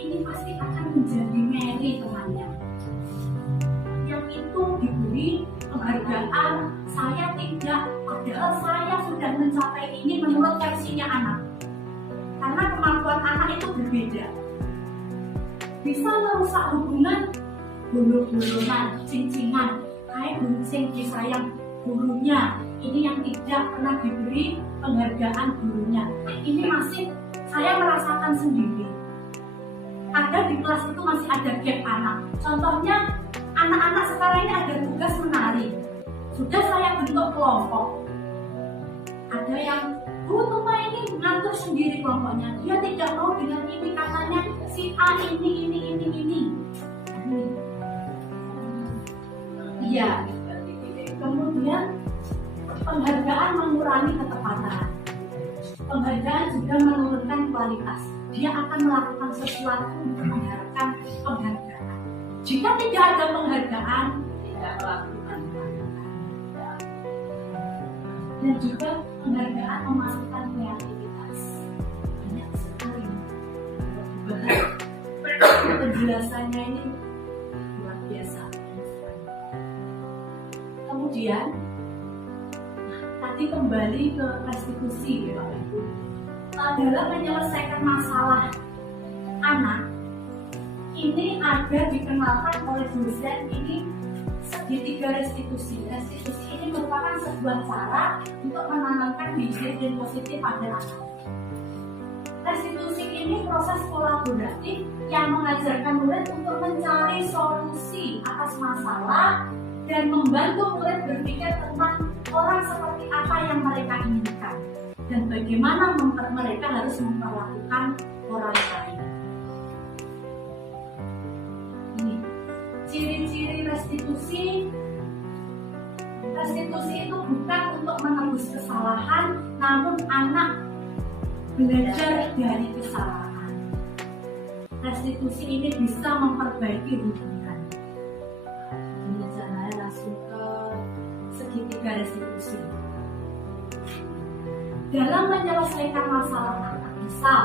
ini pasti akan menjadi ngeri temannya. Yang itu diberi penghargaan, saya tidak, padahal saya sudah mencapai ini menurut versinya anak. Karena kemampuan anak itu berbeda. Bisa merusak hubungan, gulung-gulungan, cing-cingan, kayak guru sing disayang gurunya. Ini yang tidak pernah diberi penghargaan gurunya. Ini masih saya merasakan sendiri. Ada di kelas itu masih ada gap anak. Contohnya anak-anak sekarang ini ada tugas menari. Sudah saya bentuk kelompok. Ada yang Tuma ini mengatur sendiri kelompoknya. Dia tidak mau dengan ini, katanya si A ini. Iya. Kemudian penghargaan mengurangi ketepatan. Penghargaan juga menurunkan kualitas. Dia akan melakukan sesuatu untuk mengharapkan penghargaan. Jika tidak ada penghargaan, tidak melakukan penghargaan. Dan juga penghargaan memasukkan kreativitas. Banyak sekali. Penjelasannya ini luar biasa. Kemudian tadi kembali ke restitusi, Bapak Ibu. Dalam menyelesaikan masalah anak, ini ada dikenalkan oleh dosen ini segitiga restitusi. Restitusi ini merupakan sebuah cara untuk menanamkan disiplin positif pada anak. Restitusi ini proses kolaboratif yang mengajarkan murid untuk mencari solusi atas masalah dan membantu murid berpikir tentang orang seperti apa yang mereka inginkan dan bagaimana mereka harus memperlakukan orang lain. Ini ciri-ciri restitusi. Restitusi itu bukan untuk menebus kesalahan, namun anak belajar dari kesalahan. Restitusi ini bisa memperbaiki hubungan. Ini caranya langsung ke segitiga restitusi. Dalam menyelesaikan masalah anak, misal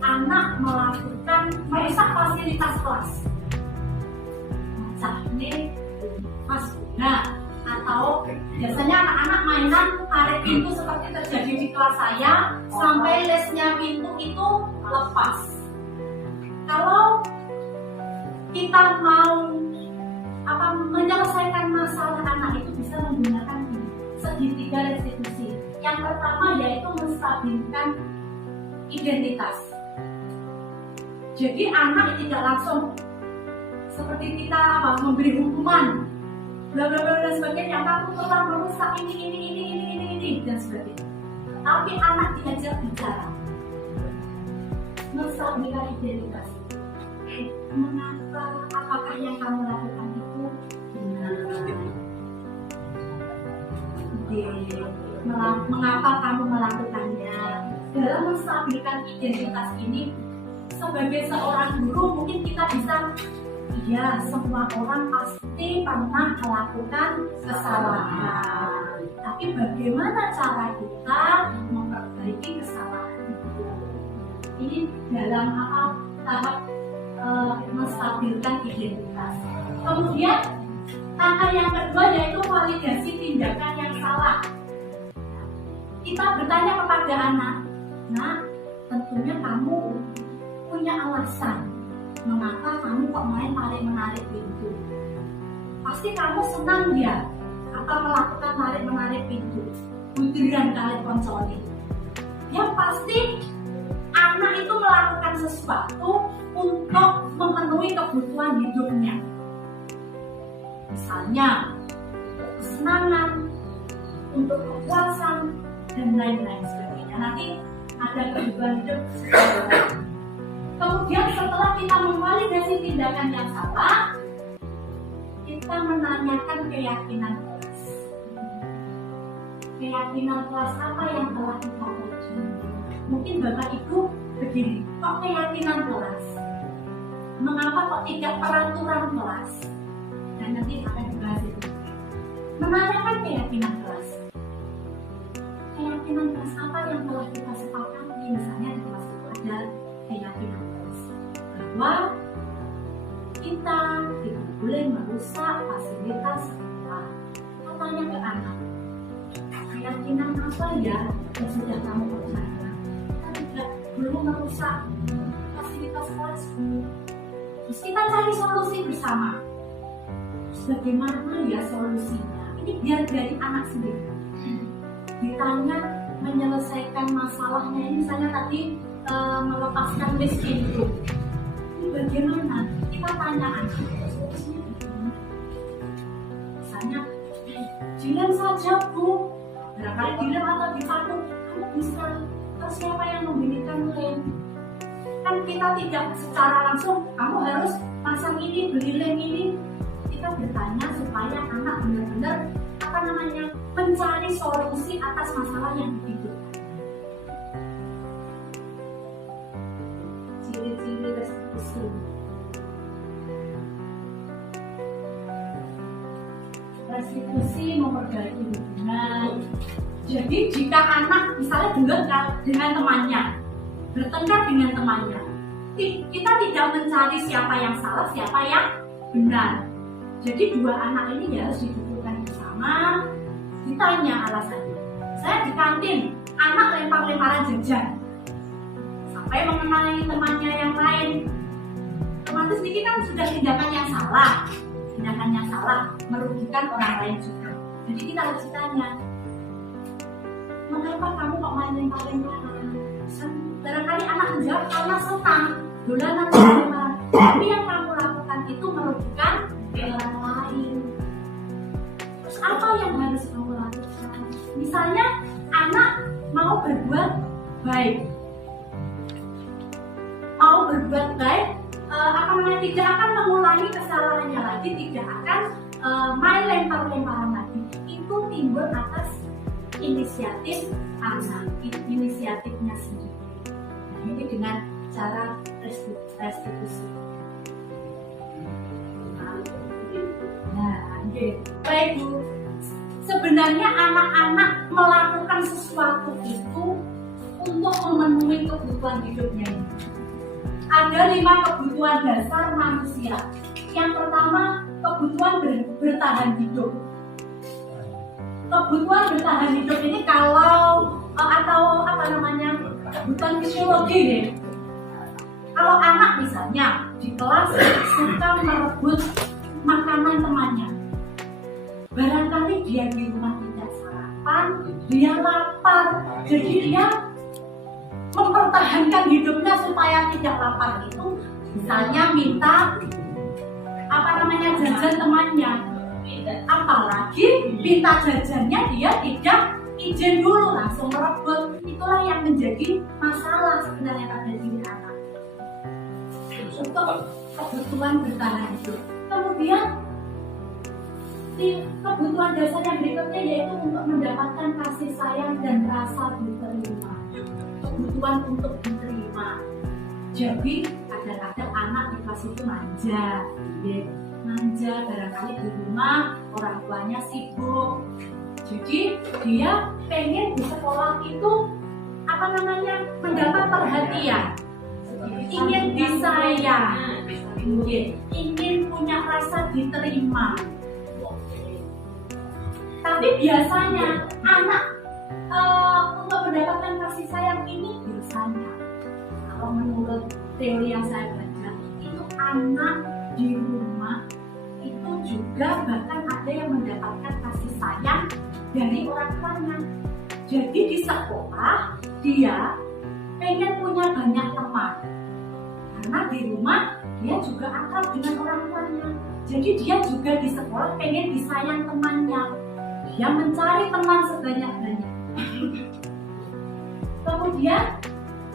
anak merusak fasilitas kelas, macam ini mas bola, atau biasanya anak-anak mainan tarik pintu seperti terjadi di kelas saya, sampai lesnya pintu itu lepas. Kalau kita mau menyelesaikan masalah anak itu bisa menggunakan segitiga restitusi. Yang pertama yaitu menstabilkan identitas. Jadi anak tidak langsung seperti kita memberi hukuman, bla bla bla dan sebagainya. Kamu telah merusak ini dan sebagainya. Tapi anak diajak bicara, menstabilkan identitas. Mengapa? Apakah yang kamu lakukan itu benar? Mengapa kamu melakukannya? Dalam menstabilkan identitas ini, sebagai seorang guru mungkin kita bisa, ya semua orang pasti pernah melakukan kesalahan. Tapi bagaimana cara kita memperbaiki kesalahan itu? Ini dalam tahap menstabilkan identitas. Kemudian langkah yang kedua yaitu validasi tindakan yang salah. Kita bertanya kepada anak, nah tentunya kamu punya alasan mengapa kamu kok main tarik-menarik pintu. Pasti kamu senang ya apa melakukan tarik-menarik pintu, budiran kali konsoli. Yang pasti anak itu melakukan sesuatu untuk memenuhi kebutuhan hidupnya. Misalnya kesenangan, untuk kepuasan dan lain-lain sebagainya. Nanti ada kebutuhan hidup. Kemudian setelah kita memvalidasi tindakan yang salah, kita menanyakan keyakinan kelas. Keyakinan kelas apa yang telah kita uji? Mungkin Bapak Ibu begini, kok keyakinan kelas? Mengapa kok tidak peraturan kelas? Dan nanti akan dibahas itu. Menanyakan keyakinan kelas. Keyakinan kelas apa yang telah kita sepakati? Misalnya di kelas itu ada keyakinan kelas bahwa kita tidak boleh merusak fasilitas sekolah. Katanya ke anak, keyakinan apa ya yang sudah kamu percaya? Kita tidak perlu merusak fasilitas kelas. Terus kita cari solusi bersama. Bagaimana ya solusinya? Ini biar dari anak sendiri. Ditanya menyelesaikan masalahnya, ini misalnya tadi melepaskan miskin itu. Ini bagaimana? Kita tanya anak solusinya bagaimana? Misalnya, dilem saja Bu. Barangkali dilem atau dipaku, kamu bisa. Terus siapa yang membelikan lem? Kan kita tidak secara langsung, kamu harus pasang ini, beli lem ini. Kita bertanya supaya anak benar-benar mencari solusi atas masalah yang dibutuhkan. Ciri-ciri restitusi. Restitusi memperbaiki hubungan. Jadi jika anak misalnya dengan temannya, bertengkar dengan temannya, kita tidak mencari siapa yang salah, siapa yang benar. Jadi dua anak ini ya harus didudukkan bersama, ditanya alasannya. Saya di kantin, anak lempar-lemparan jajan, sampai mengenali temannya yang lain. Otomatis ini kan sudah tindakan yang salah, merugikan orang lain juga. Jadi kita harus tanya, mengapa kamu kok main lempar-lemparan? Barangkali anak menjawab karena senang, dolanan lempar-lemparan. Tapi yang kamu lakukan itu merugikan orang lain. Terus apa yang harus kamu lakukan? Misalnya anak mau berbuat baik, tidak akan mengulangi kesalahannya lagi, tidak akan main lempar-lemparan lagi. Itu timbul atas inisiatif anak, inisiatifnya sendiri. Nah, ini dengan cara restitusi. Baik Bu, sebenarnya anak-anak melakukan sesuatu itu untuk memenuhi kebutuhan hidupnya. Ada 5 kebutuhan dasar manusia. Yang pertama, kebutuhan bertahan hidup. Kebutuhan bertahan hidup ini kebutuhan fisiologi nih. Kalau anak misalnya di kelas suka merebut makanan temannya, barangkali dia di rumah tidak sarapan, dia lapar, jadi dia mempertahankan hidupnya supaya tidak lapar itu misalnya minta jajan temannya, apalagi minta jajannya dia tidak izin dulu langsung merebut. Itulah yang menjadi masalah sebenarnya pada diri anak untuk kebutuhan bertahan hidup. Kemudian kebutuhan dasar yang berikutnya yaitu untuk mendapatkan kasih sayang dan rasa diterima. Kebutuhan untuk diterima. Jadi kadang-kadang anak di kelas itu manja barangkali di rumah orang tuanya sibuk. Jadi dia pengen di sekolah itu mendapat perhatian, ingin disayang, ingin punya rasa diterima. Tapi biasanya anak untuk mendapatkan kasih sayang ini biasanya, kalau menurut teori yang saya baca, itu anak di rumah itu juga bahkan ada yang mendapatkan kasih sayang dari orang tuanya. Jadi di sekolah dia pengen punya banyak teman, karena di rumah dia juga akrab dengan orang tuanya. Jadi dia juga di sekolah pengen disayang temannya. Dia mencari teman sebanyak-banyaknya. Kemudian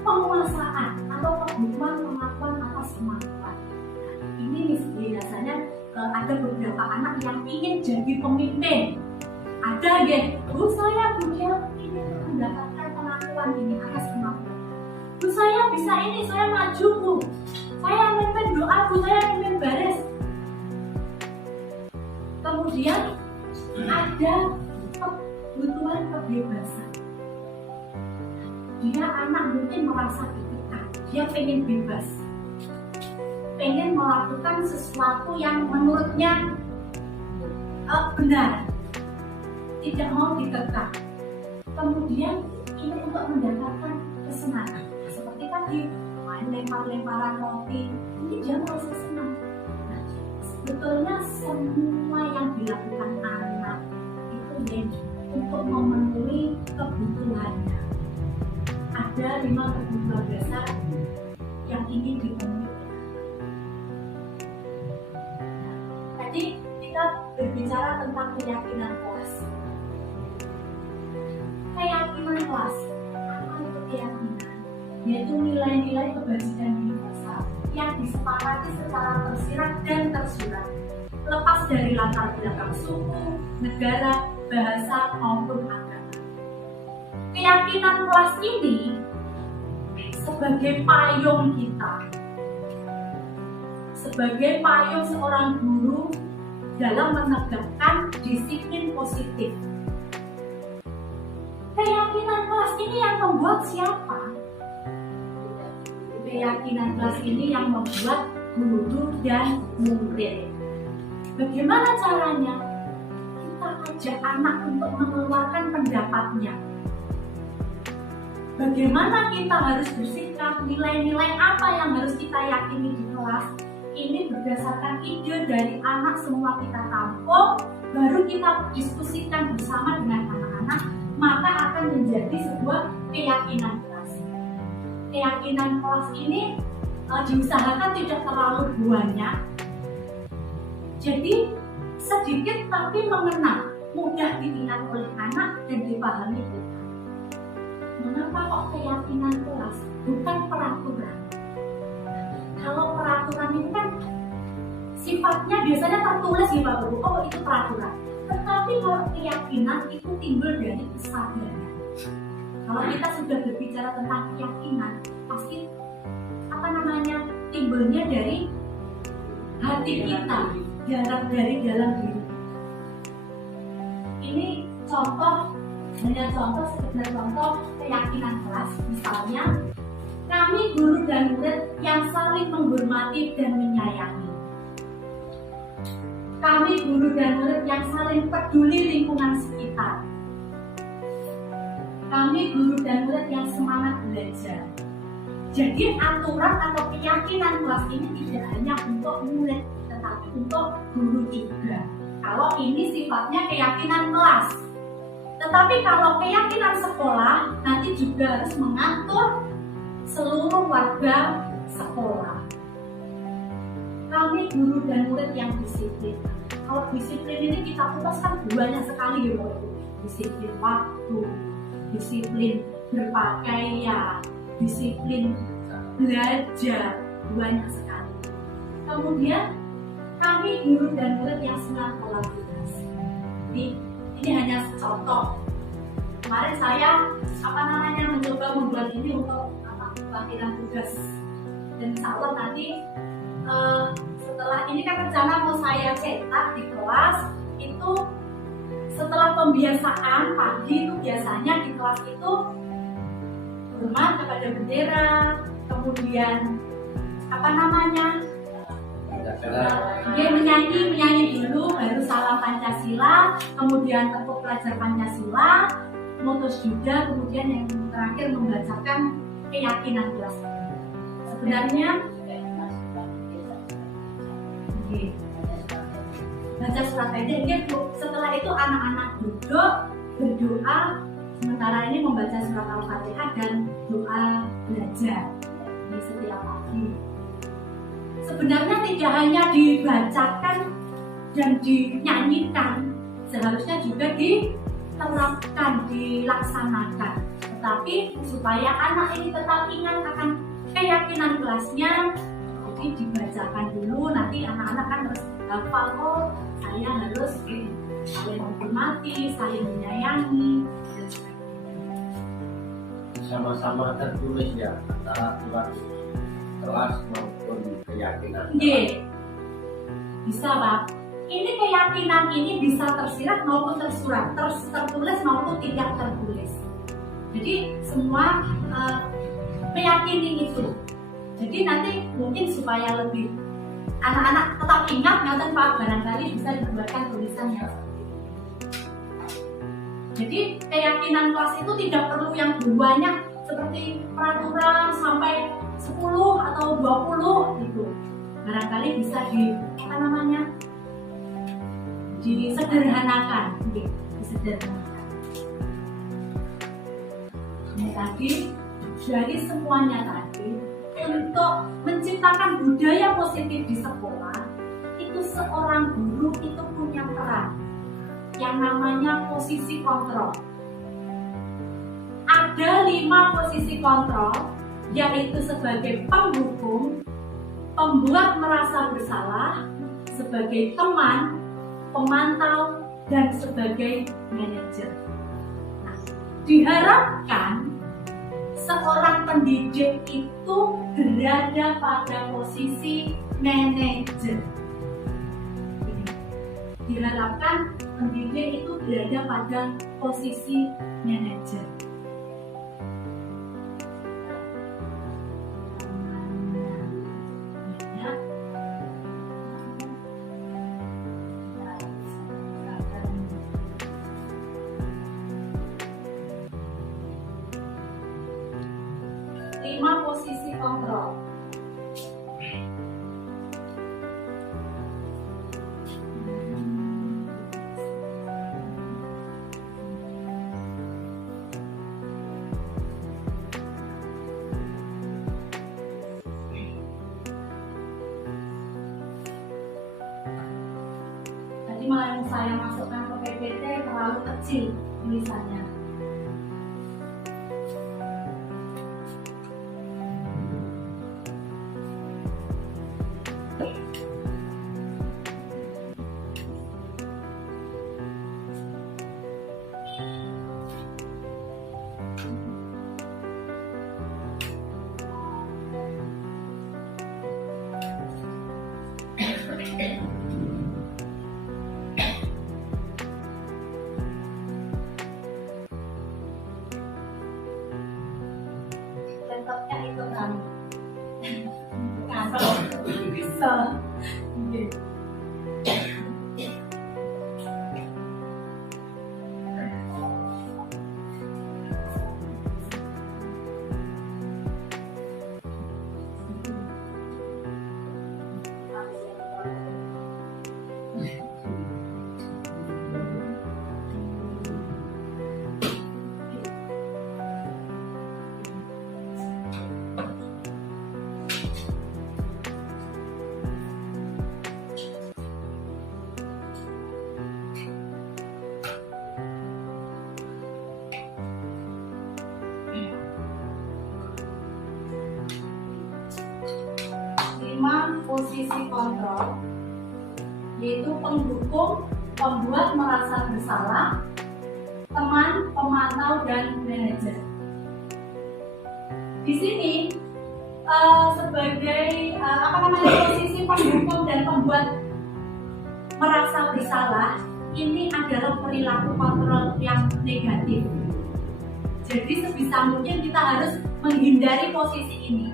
penguasaan atau kebutuhan pengakuan atas kemampuan. Ini biasanya ada beberapa anak yang ingin jadi pemimpin. Ada saya dia ingin mendapatkan pengakuan ini atas kemampuan. Saya bisa ini, saya maju Bu. Saya mimpin doa Bu, saya mimpin baris. Kemudian ada kebutuhan kebebasan. Dia anak mungkin merasa ditekan, dia pengen bebas, pengen melakukan sesuatu yang menurutnya benar, tidak mau ditekan. Kemudian ini untuk mendapatkan kesenangan, seperti tadi main lempar-lemparan roti, ini dia merasa senang. Nah, sebetulnya semua yang dilakukan anak itu untuk memenuhi kebutuhannya. Ada 5 kebutuhan dasar yang ingin dipenuhi. Tadi kita berbicara tentang keyakinan kelas. Keyakinan kelas, apa itu keyakinan? Yaitu nilai-nilai kebajikan universal yang disepakati secara tersirat dan tersurat, lepas dari latar belakang suku, negara, bahasa maupun agama. Keyakinan kelas ini sebagai payung kita, sebagai payung seorang guru dalam menegakkan disiplin positif. Keyakinan kelas ini yang membuat siapa? Keyakinan kelas ini yang membuat guru dan murid. Bagaimana caranya? Kita ajak anak untuk mengeluarkan pendapatnya. Bagaimana kita harus bersikap, nilai-nilai apa yang harus kita yakini di kelas. Ini berdasarkan ide dari anak semua kita tampung, baru kita diskusikan bersama dengan anak-anak, maka akan menjadi sebuah keyakinan kelas. Keyakinan kelas ini diusahakan tidak terlalu banyak, jadi sedikit tapi mengena, mudah diingat oleh anak dan dipahami oleh anak. Mengapa kok keyakinan kelas bukan peraturan? Kalau peraturan itu kan sifatnya biasanya tertulis ya Pak Guru, oh itu peraturan. Tetapi kalau keyakinan itu timbul dari kesadaran. Kalau kita sudah berbicara tentang keyakinan, pasti timbulnya dari hati kita, dari dalam diri. Ini hanya sekedar contoh keyakinan kelas. Misalnya, kami guru dan murid yang saling menghormati dan menyayangi. Kami guru dan murid yang saling peduli lingkungan sekitar. Kami guru dan murid yang semangat belajar. Jadi aturan atau keyakinan kelas ini tidak hanya untuk murid, tetapi untuk guru juga. Kalau ini sifatnya keyakinan kelas. Tetapi kalau keyakinan sekolah, nanti juga harus mengatur seluruh warga sekolah. Kami guru dan murid yang disiplin. Kalau disiplin ini kita kupas kan banyak sekali ya, disiplin waktu, disiplin berpakaian, disiplin belajar, banyak sekali. Kemudian kami guru dan murid yang semangat kolaborasi. Ini hanya contoh. Kemarin saya mencoba membuat ini untuk pelatihan tugas. Dan insya Allah nanti setelah ini kan rencana mau saya cetak di kelas itu setelah pembiasaan pagi itu biasanya di kelas itu hormat kepada bendera, kemudian dia menyanyi dulu, baru salam Pancasila, kemudian tepuk pelajar Pancasila, mutus juga, kemudian yang terakhir membacakan keyakinan kelas. Sebenarnya baca surat pendek, setelah itu anak-anak duduk berdoa, sementara ini membaca surat Al-Fatihah dan doa belajar di setiap pagi. Sebenarnya tidak hanya dibacakan dan dinyanyikan, seharusnya juga diterapkan, dilaksanakan. Tetapi supaya anak ini tetap ingat akan keyakinan kelasnya, jadi dibacakan dulu. Nanti anak-anak kan harus hafal, oh saya harus saling menghormati, saling menyayangi, dan sebagainya. Sama-sama tertulis ya antara surat kelas maupun keyakinan. Bisa Pak. Ini keyakinan ini bisa tersirat maupun tersurat, tertulis maupun tidak tertulis. Jadi semua meyakini itu. Jadi nanti mungkin supaya lebih anak-anak tetap ingat, nanti Pak barangkali bisa dibuatkan tulisan yang seperti ini. Jadi keyakinan kelas itu tidak perlu yang banyak seperti peraturan sampai 10 atau 20 gitu. Barangkali bisa disederhanakan, disederhanakan. Ini tadi dari semuanya tadi untuk menciptakan budaya positif di sekolah itu seorang guru itu punya peran yang namanya posisi kontrol. Ada 5 posisi kontrol, yaitu sebagai penghukum, pembuat merasa bersalah, sebagai teman, pemantau, dan sebagai manajer. Nah, diharapkan seorang pendidik itu berada pada posisi manajer. Diharapkan pendidik itu berada pada posisi manajer. Posisi kontrol. Tadi malah yang saya masukkan ke PPT terlalu kecil tulisannya. Laptopnya itu kan ngantor bisa. menerima posisi kontrol, yaitu pendukung, pembuat merasa bersalah, teman, pemantau, dan manajer. Di sini sebagai posisi pendukung dan pembuat merasa bersalah ini adalah perilaku kontrol yang negatif. Jadi sebisa mungkin kita harus menghindari posisi ini.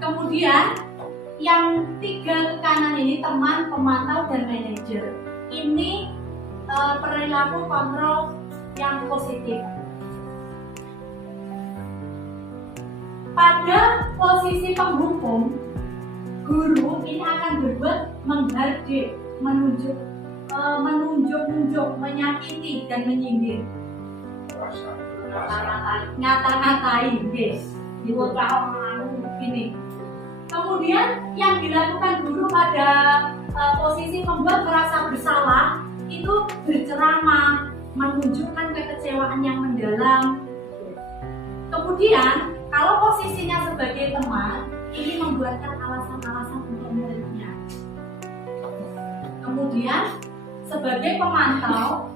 Kemudian yang 3 ke kanan ini teman, pemantau, dan manajer. Ini perilaku kontrol yang positif. Pada posisi penghukum, guru ini akan berbuat menghardik, menunjuk, menyakiti, dan menyindir. Ngata-ngatain, guys. Ini. Kemudian yang dilakukan guru pada posisi membuat merasa bersalah itu berceramah, menunjukkan kekecewaan yang mendalam. Kemudian kalau posisinya sebagai teman, ini membuatkan alasan-alasan untuk muridnya. Kemudian sebagai pemantau,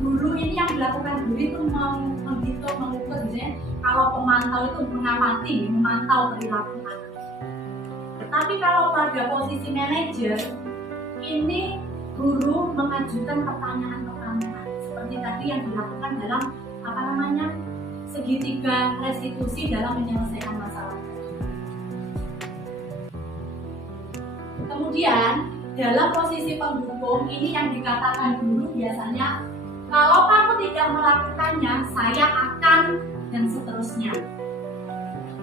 guru ini yang dilakukan guru itu menghitung, mengukur, misalnya kalau pemantau itu mengamati, memantau perilaku anak. Tetapi kalau pada posisi manajer, ini guru mengajukan pertanyaan-pertanyaan seperti tadi yang dilakukan dalam segitiga restitusi dalam menyelesaikan masalah. Kemudian dalam posisi pendukung ini yang dikatakan guru biasanya, kalau kamu tidak melakukannya, saya akan, dan seterusnya.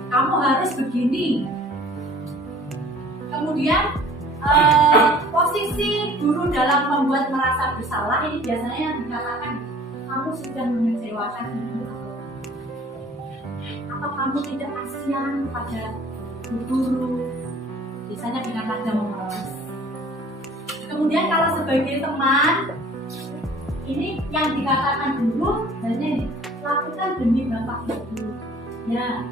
Kamu harus begini. Kemudian posisi guru dalam membuat merasa bersalah ini biasanya yang dikatakan, kamu sudah mengecewakan ibu. Apa kamu tidak kasihan pada guru? Biasanya dengan nada memeras. Kemudian kalau sebagai teman, ini yang dikatakan guru, hanya lakukan demi bapak ibu. Ya,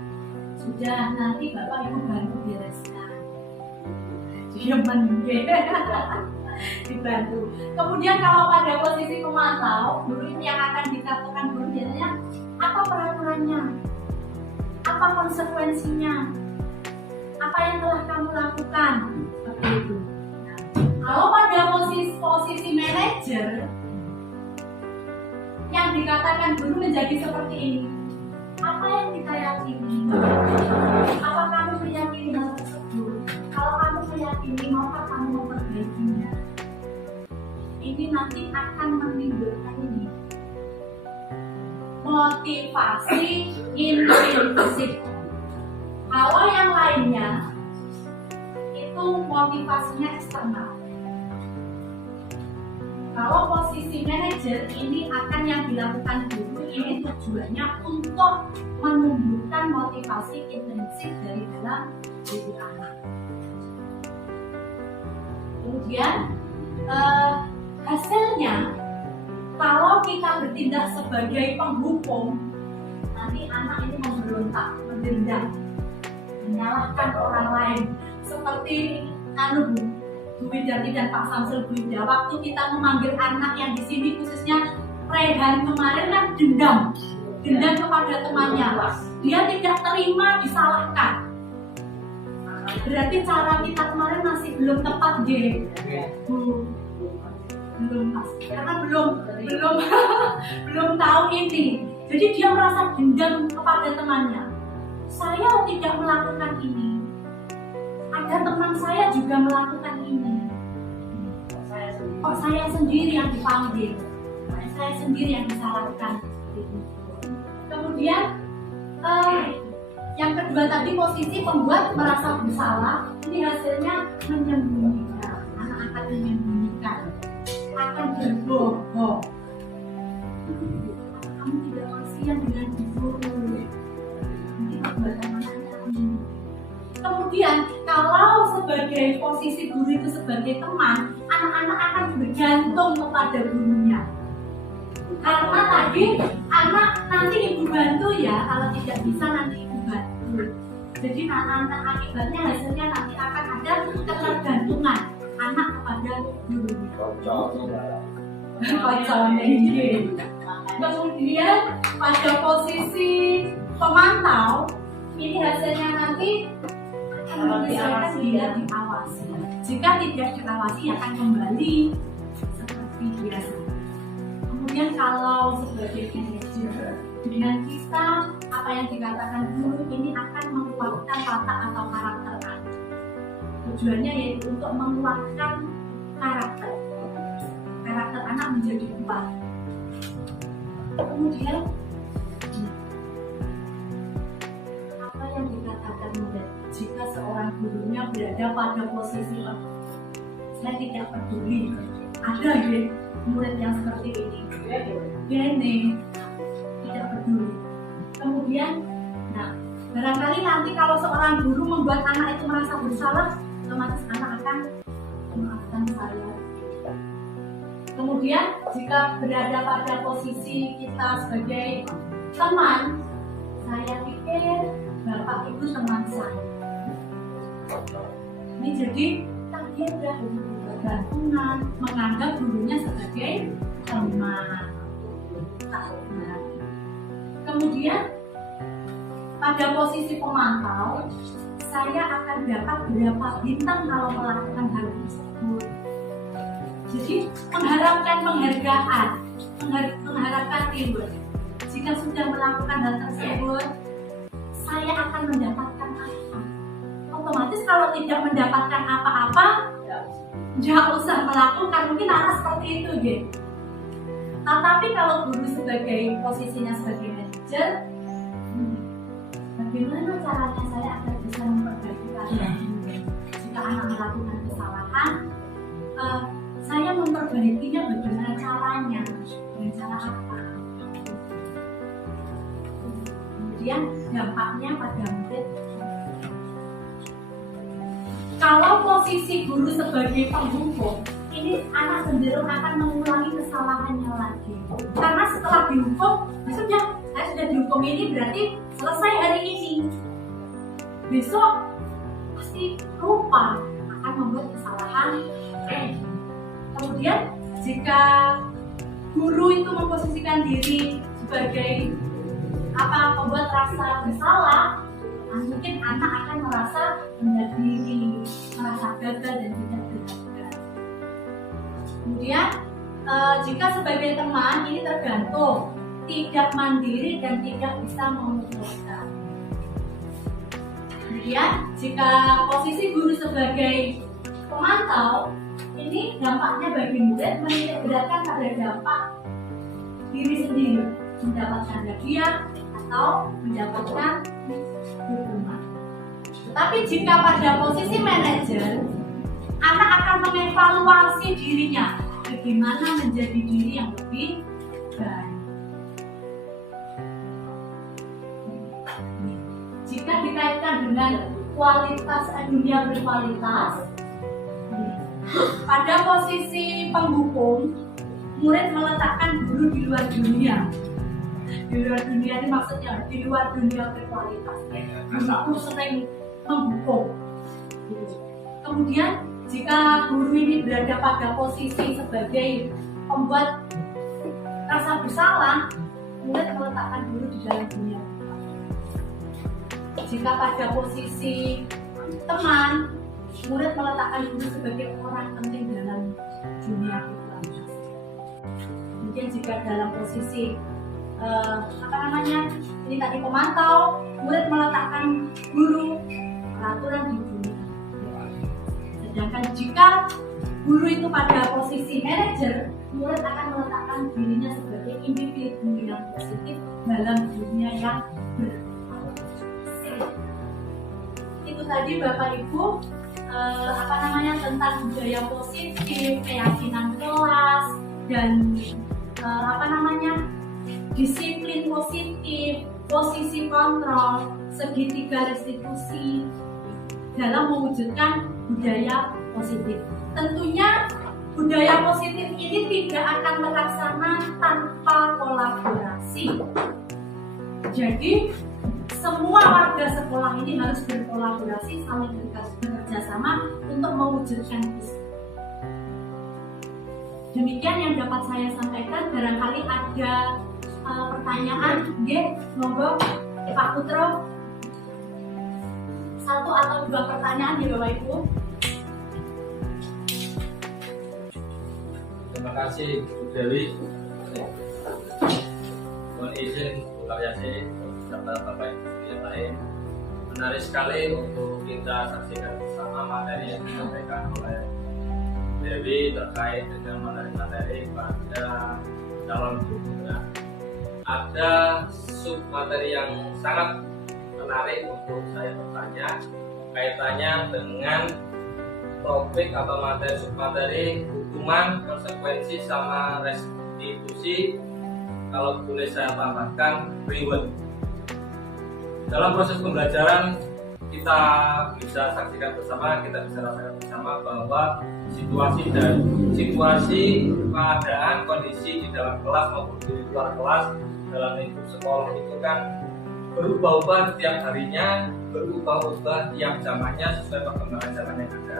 sudah, nanti bapak ibu bantu bereskan. Diaman dibantu. Kemudian kalau pada posisi pemantau, guru ini yang akan dikatakan guru biasanya, apa peraturannya? Apa konsekuensinya? Apa yang telah kamu lakukan? Seperti itu. Nah, kalau pada posisi manajer, yang dikatakan guru menjadi seperti ini. Apa yang kita yakini? Apa kamu meyakini hal tersebut? Kalau kamu meyakini, maukah kamu memperbaikinya? Ini nanti akan menimbulkan ini motivasi intrinsik. Kalau yang lainnya itu motivasinya eksternal. Kalau posisi manajer ini akan yang dilakukan guru ini tujuannya untuk menumbuhkan motivasi intrinsik dari dalam diri anak. Kemudian hasilnya, kalau kita bertindak sebagai penghukum, nanti anak ini memberontak, mendendam, menyalahkan orang lain. Seperti Bu Widarti dan Pak Samsul Bunda, waktu kita memanggil anak yang di sini khususnya Rehan kemarin kan dendam kepada temannya. Dia tidak terima disalahkan. Berarti cara kita kemarin masih belum tepat, belum pas, karena belum tahu ini. Jadi dia merasa dendam kepada temannya. Saya tidak melakukan ini. Ada teman saya juga melakukan ini. Saya sendiri yang dipanggil. Saya sendiri yang disalahkan. Kemudian yang kedua tadi posisi pembuat merasa bersalah. Ini hasilnya menyembunyikan. Anak akan menyembunyikan, akan berbohong. Kamu tidak kasihan dengan guru. Nanti perbuatan anaknya ini. Kemudian kalau sebagai posisi guru itu sebagai teman, anak-anak akan bergantung kepada gurunya. Karena tadi anak nanti ibu bantu ya, kalau tidak bisa nanti ibu bantu. Jadi anak akibatnya hasilnya nanti akan ada ketergantungan anak kepada gurunya. Kocornya ini. Kemudian pada posisi pemantau, ini hasilnya nanti misalkan dia diawasi. Jika tidak diawasi akan kembali seperti biasa. Kemudian kalau sebagai manajer dengan kita apa yang dikatakan guru ini akan menguatkan watak atau karakter anak. Tujuannya yaitu untuk menguatkan karakter anak menjadi kuat. Kemudian apa yang dikatakan murid jika seorang gurunya berada pada posisi saya tidak peduli, ada ya murid yang seperti ini tidak peduli. Kemudian barangkali nanti kalau seorang guru membuat anak itu merasa bersalah, otomatis anak akan memaafkan saya. Kemudian jika berada pada posisi kita sebagai teman, saya pikir Bapak Ibu teman saya. Ini jadi tadi ada ketergantungan, menganggap gurunya sebagai teman. Kemudian pada posisi pemantau, saya akan dapat berapa bintang kalau melakukan hal tersebut. Jadi mengharapkan penghargaan, mengharapkan reward. Jika sudah melakukan hal tersebut, saya akan mendapatkan apa? Otomatis kalau tidak mendapatkan apa-apa, jangan usah melakukan. Mungkin anak seperti itu, gitu. Nah, tapi kalau guru sebagai posisinya sebagai manajer, bagaimana caranya saya agar bisa memperbaiki keadaan? Jika anak melakukan kesalahan, saya memperbaikinya bagaimana caranya, dengan cara apa? Kemudian dampaknya pada murid. Kalau posisi guru sebagai penghukum, ini anak cenderung akan mengulangi kesalahannya lagi. Karena setelah dihukum, saya sudah dihukum ini berarti selesai hari ini. Besok pasti lupa akan membuat kesalahan. Kemudian jika guru itu memposisikan diri sebagai pembuat rasa bersalah, mungkin anak akan merasa rendah diri, merasa gagal dan tidak berharga. Kemudian jika sebagai teman ini tergantung, tidak mandiri dan tidak bisa memutuskan. Kemudian jika posisi guru sebagai pemantau, ini dampaknya bagi murid menitik beratkan pada dampak diri sendiri, mendapatkan hadiah atau mendapatkan hukuman. Tapi jika pada posisi manajer, anak akan mengevaluasi dirinya, bagaimana menjadi diri yang lebih baik. Jika dikaitkan dengan kualitas dunia berkualitas, pada posisi penghukum, murid meletakkan guru di luar dunia. Di luar dunia ini maksudnya di luar dunia berkualitas. Guru sering menghukum. Kemudian jika guru ini berada pada posisi sebagai pembuat rasa bersalah, murid meletakkan guru di dalam dunia. Jika pada posisi teman, murid meletakkan guru sebagai orang penting dalam dunia berkualitas. Kemudian jika dalam posisi ini tadi pemantau, murid meletakkan guru peraturan di dunia. Sedangkan jika guru itu pada posisi manajer, murid akan meletakkan dirinya sebagai individu yang positif dalam dunia yang berkualitas. Itu tadi Bapak Ibu tentang budaya positif, keyakinan kelas, dan disiplin positif, posisi kontrol, segitiga restitusi dalam mewujudkan budaya positif. Tentunya budaya positif ini tidak akan terlaksana tanpa kolaborasi. Jadi semua warga sekolah ini harus berkolaborasi, saling bekerja sama untuk mewujudkan visi. Demikian yang dapat saya sampaikan. Barangkali ada pertanyaan, monggo Pak Putro. 1 atau 2 pertanyaan ya Bapak Ibu. Terima kasih Bu Dewi. Mohon izin Bu Karyasi beserta Bapak Ibu yang lain. Menarik sekali untuk kita saksikan bersama materi yang disampaikan oleh Dewi terkait dengan materi-materi pada calon guru. Ada sub materi yang sangat menarik untuk saya bertanya, kaitannya dengan topik atau materi submateri hukuman, konsekuensi sama restitusi. Kalau boleh saya tambahkan reward. Dalam proses pembelajaran kita bisa saksikan bersama, kita bisa rasakan bersama bahwa situasi keadaan kondisi di dalam kelas maupun di luar kelas dalam lingkup sekolah itu kan berubah-ubah setiap harinya, berubah-ubah tiap zamannya sesuai perkembangan zaman yang ada.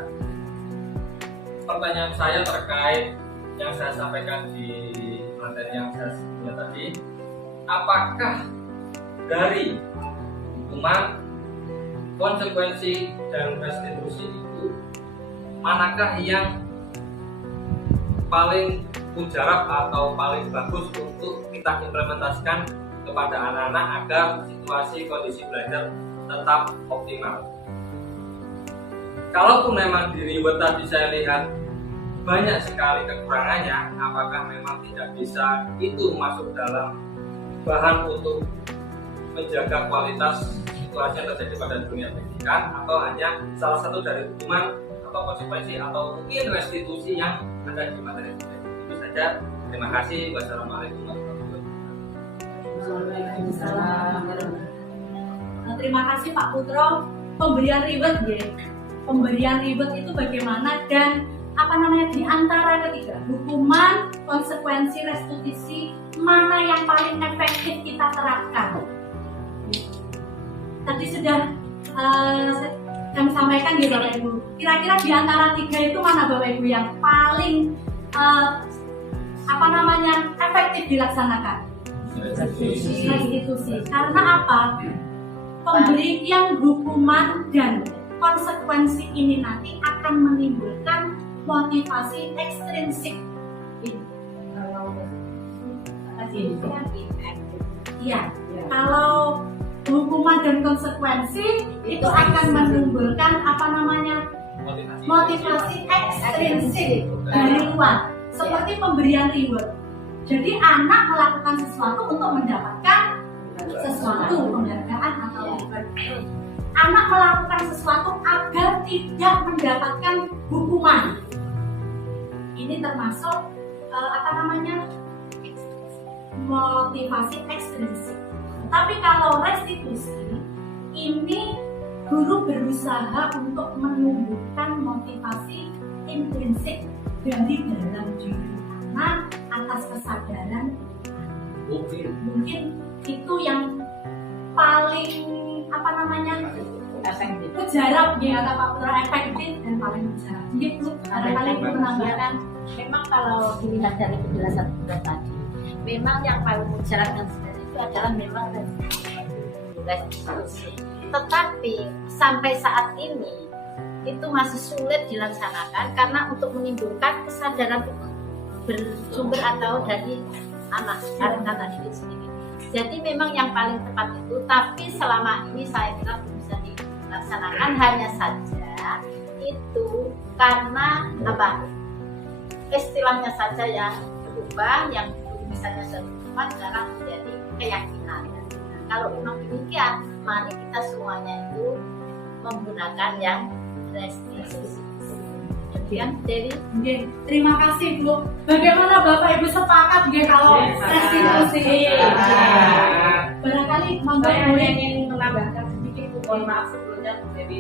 Pertanyaan saya terkait yang saya sampaikan di materi yang saya sebutkan tadi, apakah dari hukuman, konsekuensi, dan restitusi itu manakah yang paling mujarab atau paling bagus untuk kita implementasikan kepada anak-anak agar situasi kondisi belajar tetap optimal? Kalaupun memang di reward tadi saya lihat banyak sekali kekurangannya, apakah memang tidak bisa itu masuk dalam bahan untuk menjaga kualitas situasi yang terjadi pada dunia pendidikan, atau hanya salah satu dari hukuman atau konsekuensi atau mungkin restitusi yang ada di materi ini? Itu saja. Terima kasih. Wassalamualaikum warahmatullahi wabarakatuh. Terima kasih Pak Putro. Pemberian reward ya. Pemberian reward itu bagaimana dan di antara ketiga, hukuman, konsekuensi, restitusi, mana yang paling efektif kita terapkan? Tadi sudah kami sampaikan ya Bapak Ibu. Kira-kira di antara 3 itu mana Bapak Ibu yang paling efektif dilaksanakan? Restitusi. Karena apa? Pemberian hukuman dan konsekuensi ini nanti akan menimbulkan motivasi ekstrinsik. Iya. Kalau hukuman dan konsekuensi itu akan menimbulkan motivasi ekstrinsik dari luar, seperti pemberian reward. Jadi anak melakukan sesuatu untuk mendapatkan sesuatu, penghargaan atau reward. Anak melakukan sesuatu agar tidak mendapatkan hukuman. Ini termasuk motivasi ekstrinsik. Tapi kalau restitusi, ini guru berusaha untuk menumbuhkan motivasi intrinsik dari dalam diri anak atas kesadaran. Mungkin itu yang paling mujarab ya, kata Pak Putro, efektif dan paling mujarab. Gitu, barangkali menambahkan. Memang kalau dilihat dari penjelasan Bunda tadi, memang yang paling mujarab dan sebenarnya itu adalah memang restitusi. Tetapi sampai saat ini itu masih sulit dilaksanakan karena untuk menimbulkan kesadaran bersumber atau dari anak didik sendiri. Jadi memang yang paling tepat itu, tapi selama ini saya kira belum bisa dilaksanakan, hanya saja itu karena istilahnya saja yang berubah, yang misalnya serupa sekarang menjadi keyakinan. Nah, kalau memang demikian, mari kita semuanya itu menggunakan yang restitusi. Demikian, Dewi. Terima kasih Bu. Bagaimana Bapak Ibu sepakat kalau restitusi? Barangkali saya ingin menambahkan sedikit, mohon maaf sebelumnya Bu Dewi.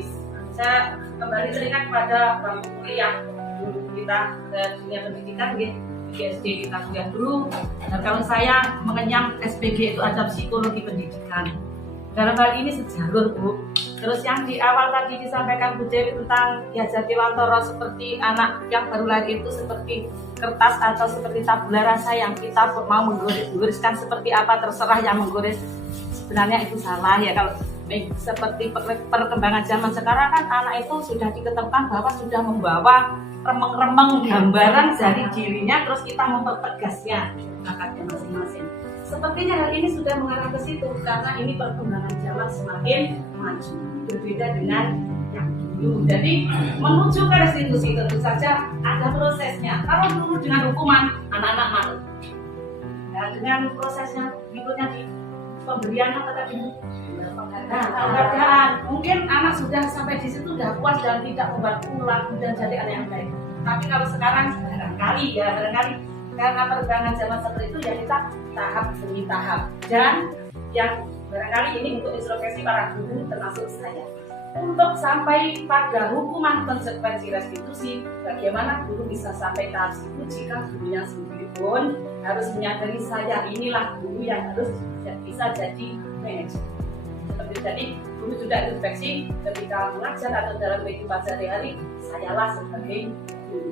Saya kembali teringat pada bangku kuliah dulu kita ke dunia pendidikan, di SD kita kuliah dulu. Dan kalau saya mengenyam SPG itu ada psikologi pendidikan. dalam hal ini sejalur Bu. Terus yang di awal tadi disampaikan Bu Dewi tentang ya Jatiwantoro seperti anak yang baru lahir itu seperti kertas atau seperti tabula rasa yang kita mau menggoreskan seperti apa terserah yang menggores. Sebenarnya itu salah ya kalau seperti perkembangan zaman sekarang kan anak itu sudah diketahui bahwa sudah membawa remeng-remeng gambaran dari dirinya terus kita mempertegasnya kakaknya masing-masing. Sepertinya hal ini sudah mengarah ke situ karena ini perkembangan zaman semakin maju berbeda dengan yang dulu. Jadi menuju ke restitusi tentu saja ada prosesnya. Kalau dulu dengan hukuman anak-anak malu. Nah, dengan prosesnya berikutnya di pemberian apa tadi? Penghargaan. Mungkin anak sudah sampai di situ sudah puas dan tidak membuat ulang dan jadi anak yang baik. Tapi kalau sekarang barangkali karena perkembangan zaman seperti itu ya kita tahap demi tahap. Dan yang barangkali ini untuk introspeksi para guru termasuk saya. Untuk sampai pada hukuman konsekuensi restitusi, bagaimana guru bisa sampai tahap itu jika gurunya sendiri pun harus menyadari saya inilah guru yang harus bisa jadi manajer. Seperti tadi, guru juga introspeksi ketika mengajar atau dalam kehidupan sehari-hari, sayalah sebagai guru.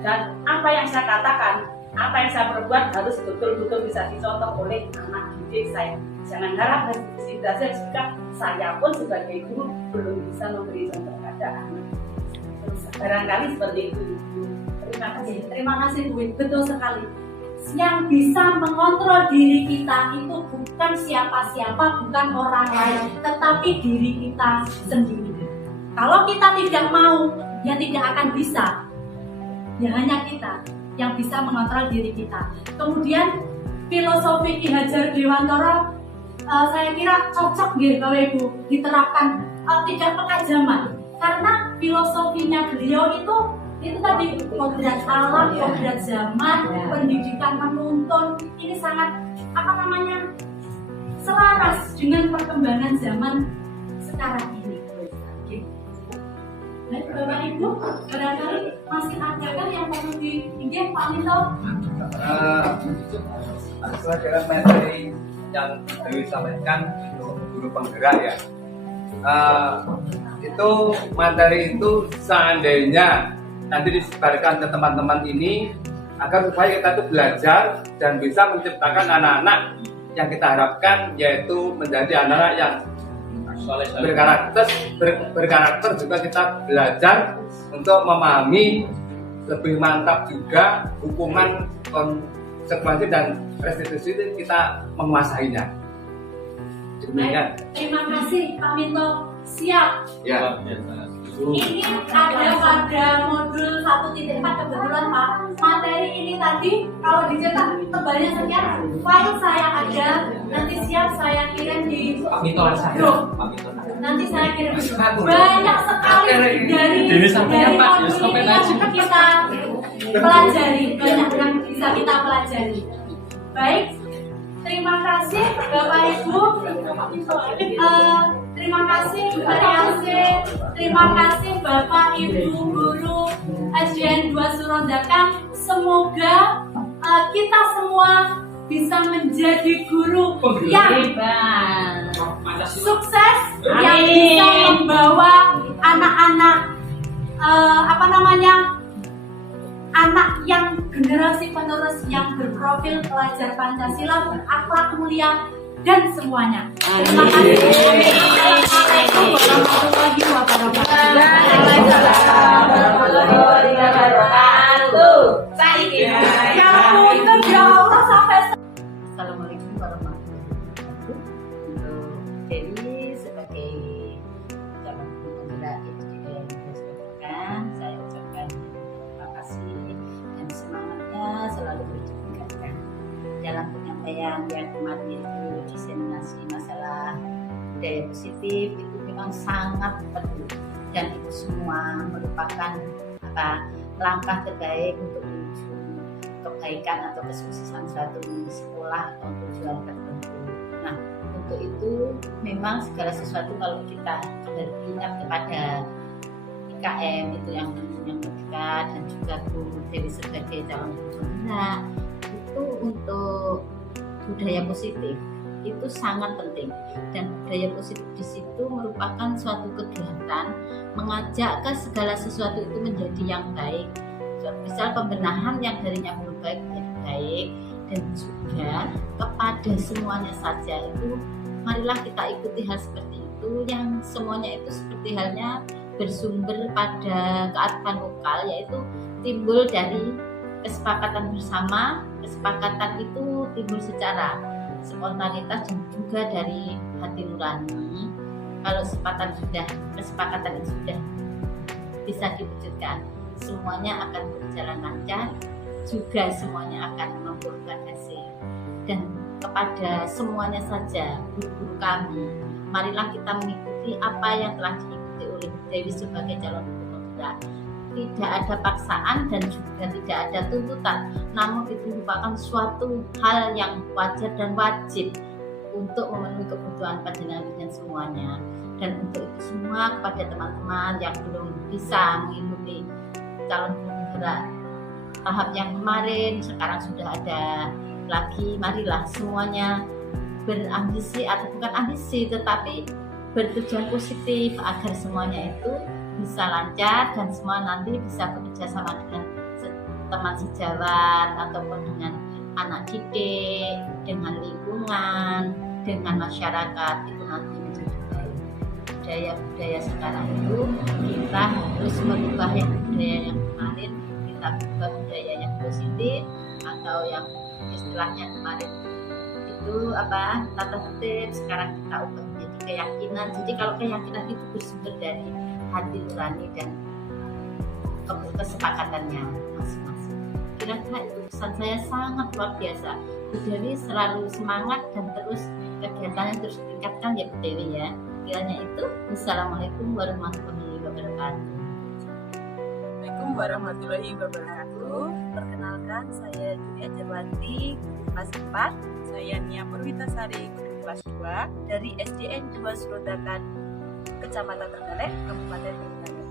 Dan apa yang saya katakan, apa yang saya perbuat harus betul-betul bisa dicontoh oleh anak didik saya. Jangan harap restitusi belajar jika saya pun sebagai guru belum bisa memberi contoh pada anak. Barangkali seperti itu. Terima kasih Bu, betul sekali. Yang bisa mengontrol diri kita itu bukan siapa-siapa, bukan orang lain, tetapi diri kita sendiri. Kalau kita tidak mau, ya tidak akan bisa. Ya hanya kita yang bisa mengontrol diri kita. Kemudian filosofi Ki Hajar Dewantara saya kira cocok gitu Bapak Ibu diterapkan tidak pengajaman karena filosofinya beliau itu tadi kodrat alam, kodrat zaman, pendidikan menuntun ini sangat selaras dengan perkembangan zaman sekarang ini. Baik Bapak Ibu, barangkali masih ada kan yang perlu diingat Pak Minto? Sesuai dengan materi yang disampaikan untuk guru penggerak ya, itu materi itu seandainya nanti disebarkan ke teman-teman ini agar supaya kita itu belajar dan bisa menciptakan anak-anak yang kita harapkan yaitu menjadi anak-anak yang berkarakter juga kita belajar untuk memahami lebih mantap juga hukuman konsekuensi dan restitusi itu kita menguasainya. Demikian. Terima kasih Pak Minto. Siap. Ya. Ini ada pada modul 1.4 kebetulan Pak. Materi ini tadi kalau dicetak tebalnya sekian, file saya ada. Nanti siap saya kirim di grup. Nanti saya kirim. Banyak sekali dari modul ini yang kita pelajari, banyak yang bisa kita pelajari. Baik, terima kasih Bapak Ibu, terima kasih Bu Ariasi, terima kasih Bapak Ibu Guru SDN 2 Surondakan. Semoga kita semua bisa menjadi guru yang sukses, yang bisa membawa anak-anak anak yang generasi penerus yang berprofil pelajar Pancasila, berakhlak mulia dan semuanya. Terima kasih. Assalamualaikum warahmatullahi wabarakatuh. Ya ampun, ya Allah sampai. Assalamualaikum warahmatullahi wabarakatuh. Untuk Dewi sebagai calon penggerak SDN Surondakan, saya ucapkan terima kasih dan semangatnya selalu ditingkatkan dalam penyampaian yang kemarin itu diseminasi masalah budaya positif itu memang sangat perlu dan itu semua merupakan langkah terbaik untuk menuju kebaikan atau kesuksesan suatu sekolah atau tujuan tertentu. Nah, untuk itu memang segala sesuatu kalau kita berpindah kepada IKM itu yang dekat dan juga Bu Dewi sebagai calon guru penggerak itu untuk budaya positif itu sangat penting. Dan budaya positif di situ merupakan suatu kegiatan mengajak ke segala sesuatu itu menjadi yang baik. Misal pembenahan yang darinya belum baik menjadi baik, dan juga kepada semuanya saja itu marilah kita ikuti hal seperti itu, yang semuanya itu seperti halnya bersumber pada kearifan lokal, yaitu timbul dari kesepakatan bersama. Kesepakatan itu timbul secara spontanitas dan juga dari hati nurani. Kalau kesepakatan itu sudah bisa diwujudkan, semuanya akan berjalan lancar, juga semuanya akan membuahkan hasil. Dan kepada semuanya saja, guru-guru kami, marilah kita mengikuti apa yang telah diikuti oleh Dewi sebagai calon gubernur kita. Tidak ada paksaan dan juga tidak ada tuntutan, namun itu merupakan suatu hal yang wajar dan wajib untuk memenuhi kebutuhan panjenengan dan semuanya. Dan untuk itu semua, kepada teman-teman yang belum bisa mengikuti calon gubernur tahap yang kemarin, sekarang sudah ada lagi, marilah semuanya berambisi, atau bukan ambisi tetapi bertujuan positif agar semuanya itu bisa lancar dan semua nanti bisa bekerja sama dengan teman sejawat ataupun dengan anak didik, dengan lingkungan, dengan masyarakat, itu nanti menjadi baik. Budaya sekarang itu kita harus merubah yang budaya yang kemarin, kita ubah budaya yang positif, atau yang istilahnya kemarin itu tata tertib, sekarang kita ubah menjadi keyakinan. Jadi kalau keyakinan itu bersumber dari hati nurani dan kesepakatannya masing-masing. Kira-kira itu pesan saya sangat luar biasa. Bu Dewi selalu semangat dan terus kegiatannya terus ditingkatkan ya Bu Dewi ya. Kiranya itu. Wassalamualaikum warahmatullahi wabarakatuh. Assalamualaikum warahmatullahi wabarakatuh. Perkenalkan, saya Julia Jerwanti, kelas 4. Saya Nia Purwitasari, kelas 2 dari SDN 2 Surodakan, Kecamatan Trenggalek, Kabupaten Bengkulu.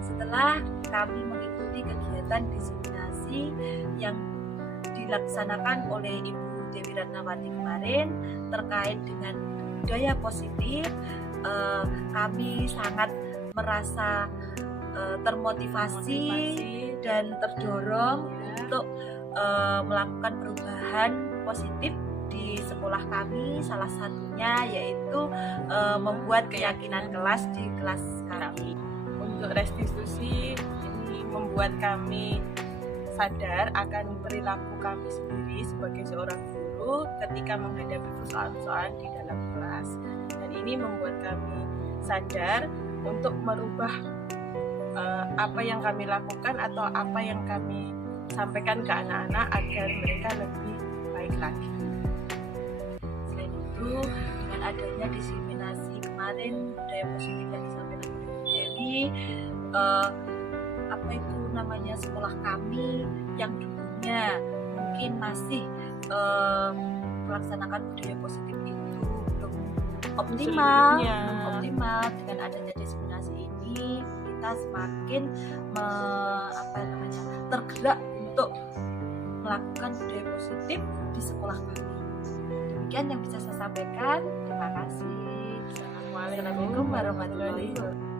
Setelah kami mengikuti kegiatan diseminasi yang dilaksanakan oleh Ibu Dewi Ratnawati kemarin terkait dengan budaya positif, kami sangat merasa termotivasi dan terdorong untuk melakukan perubahan positif di sekolah kami. Salah satunya yaitu membuat keyakinan kelas di kelas kami. Untuk restitusi ini membuat kami sadar akan perilaku kami sendiri sebagai seorang guru ketika menghadapi persoalan-persoalan di dalam kelas, dan ini membuat kami sadar untuk merubah apa yang kami lakukan atau apa yang kami sampaikan ke anak-anak agar mereka lebih baik lagi. Selain itu, dengan adanya diseminasi kemarin budaya positif yang disampaikan oleh Bu Dewi, sekolah kami yang dulunya mungkin masih melaksanakan budaya positif itu belum optimal. Dengan adanya diseminasi ini kita semakin tergerak untuk melakukan budaya positif di sekolah kami. Demikian yang bisa saya sampaikan. Terima kasih. Assalamualaikum warahmatullahi wabarakatuh.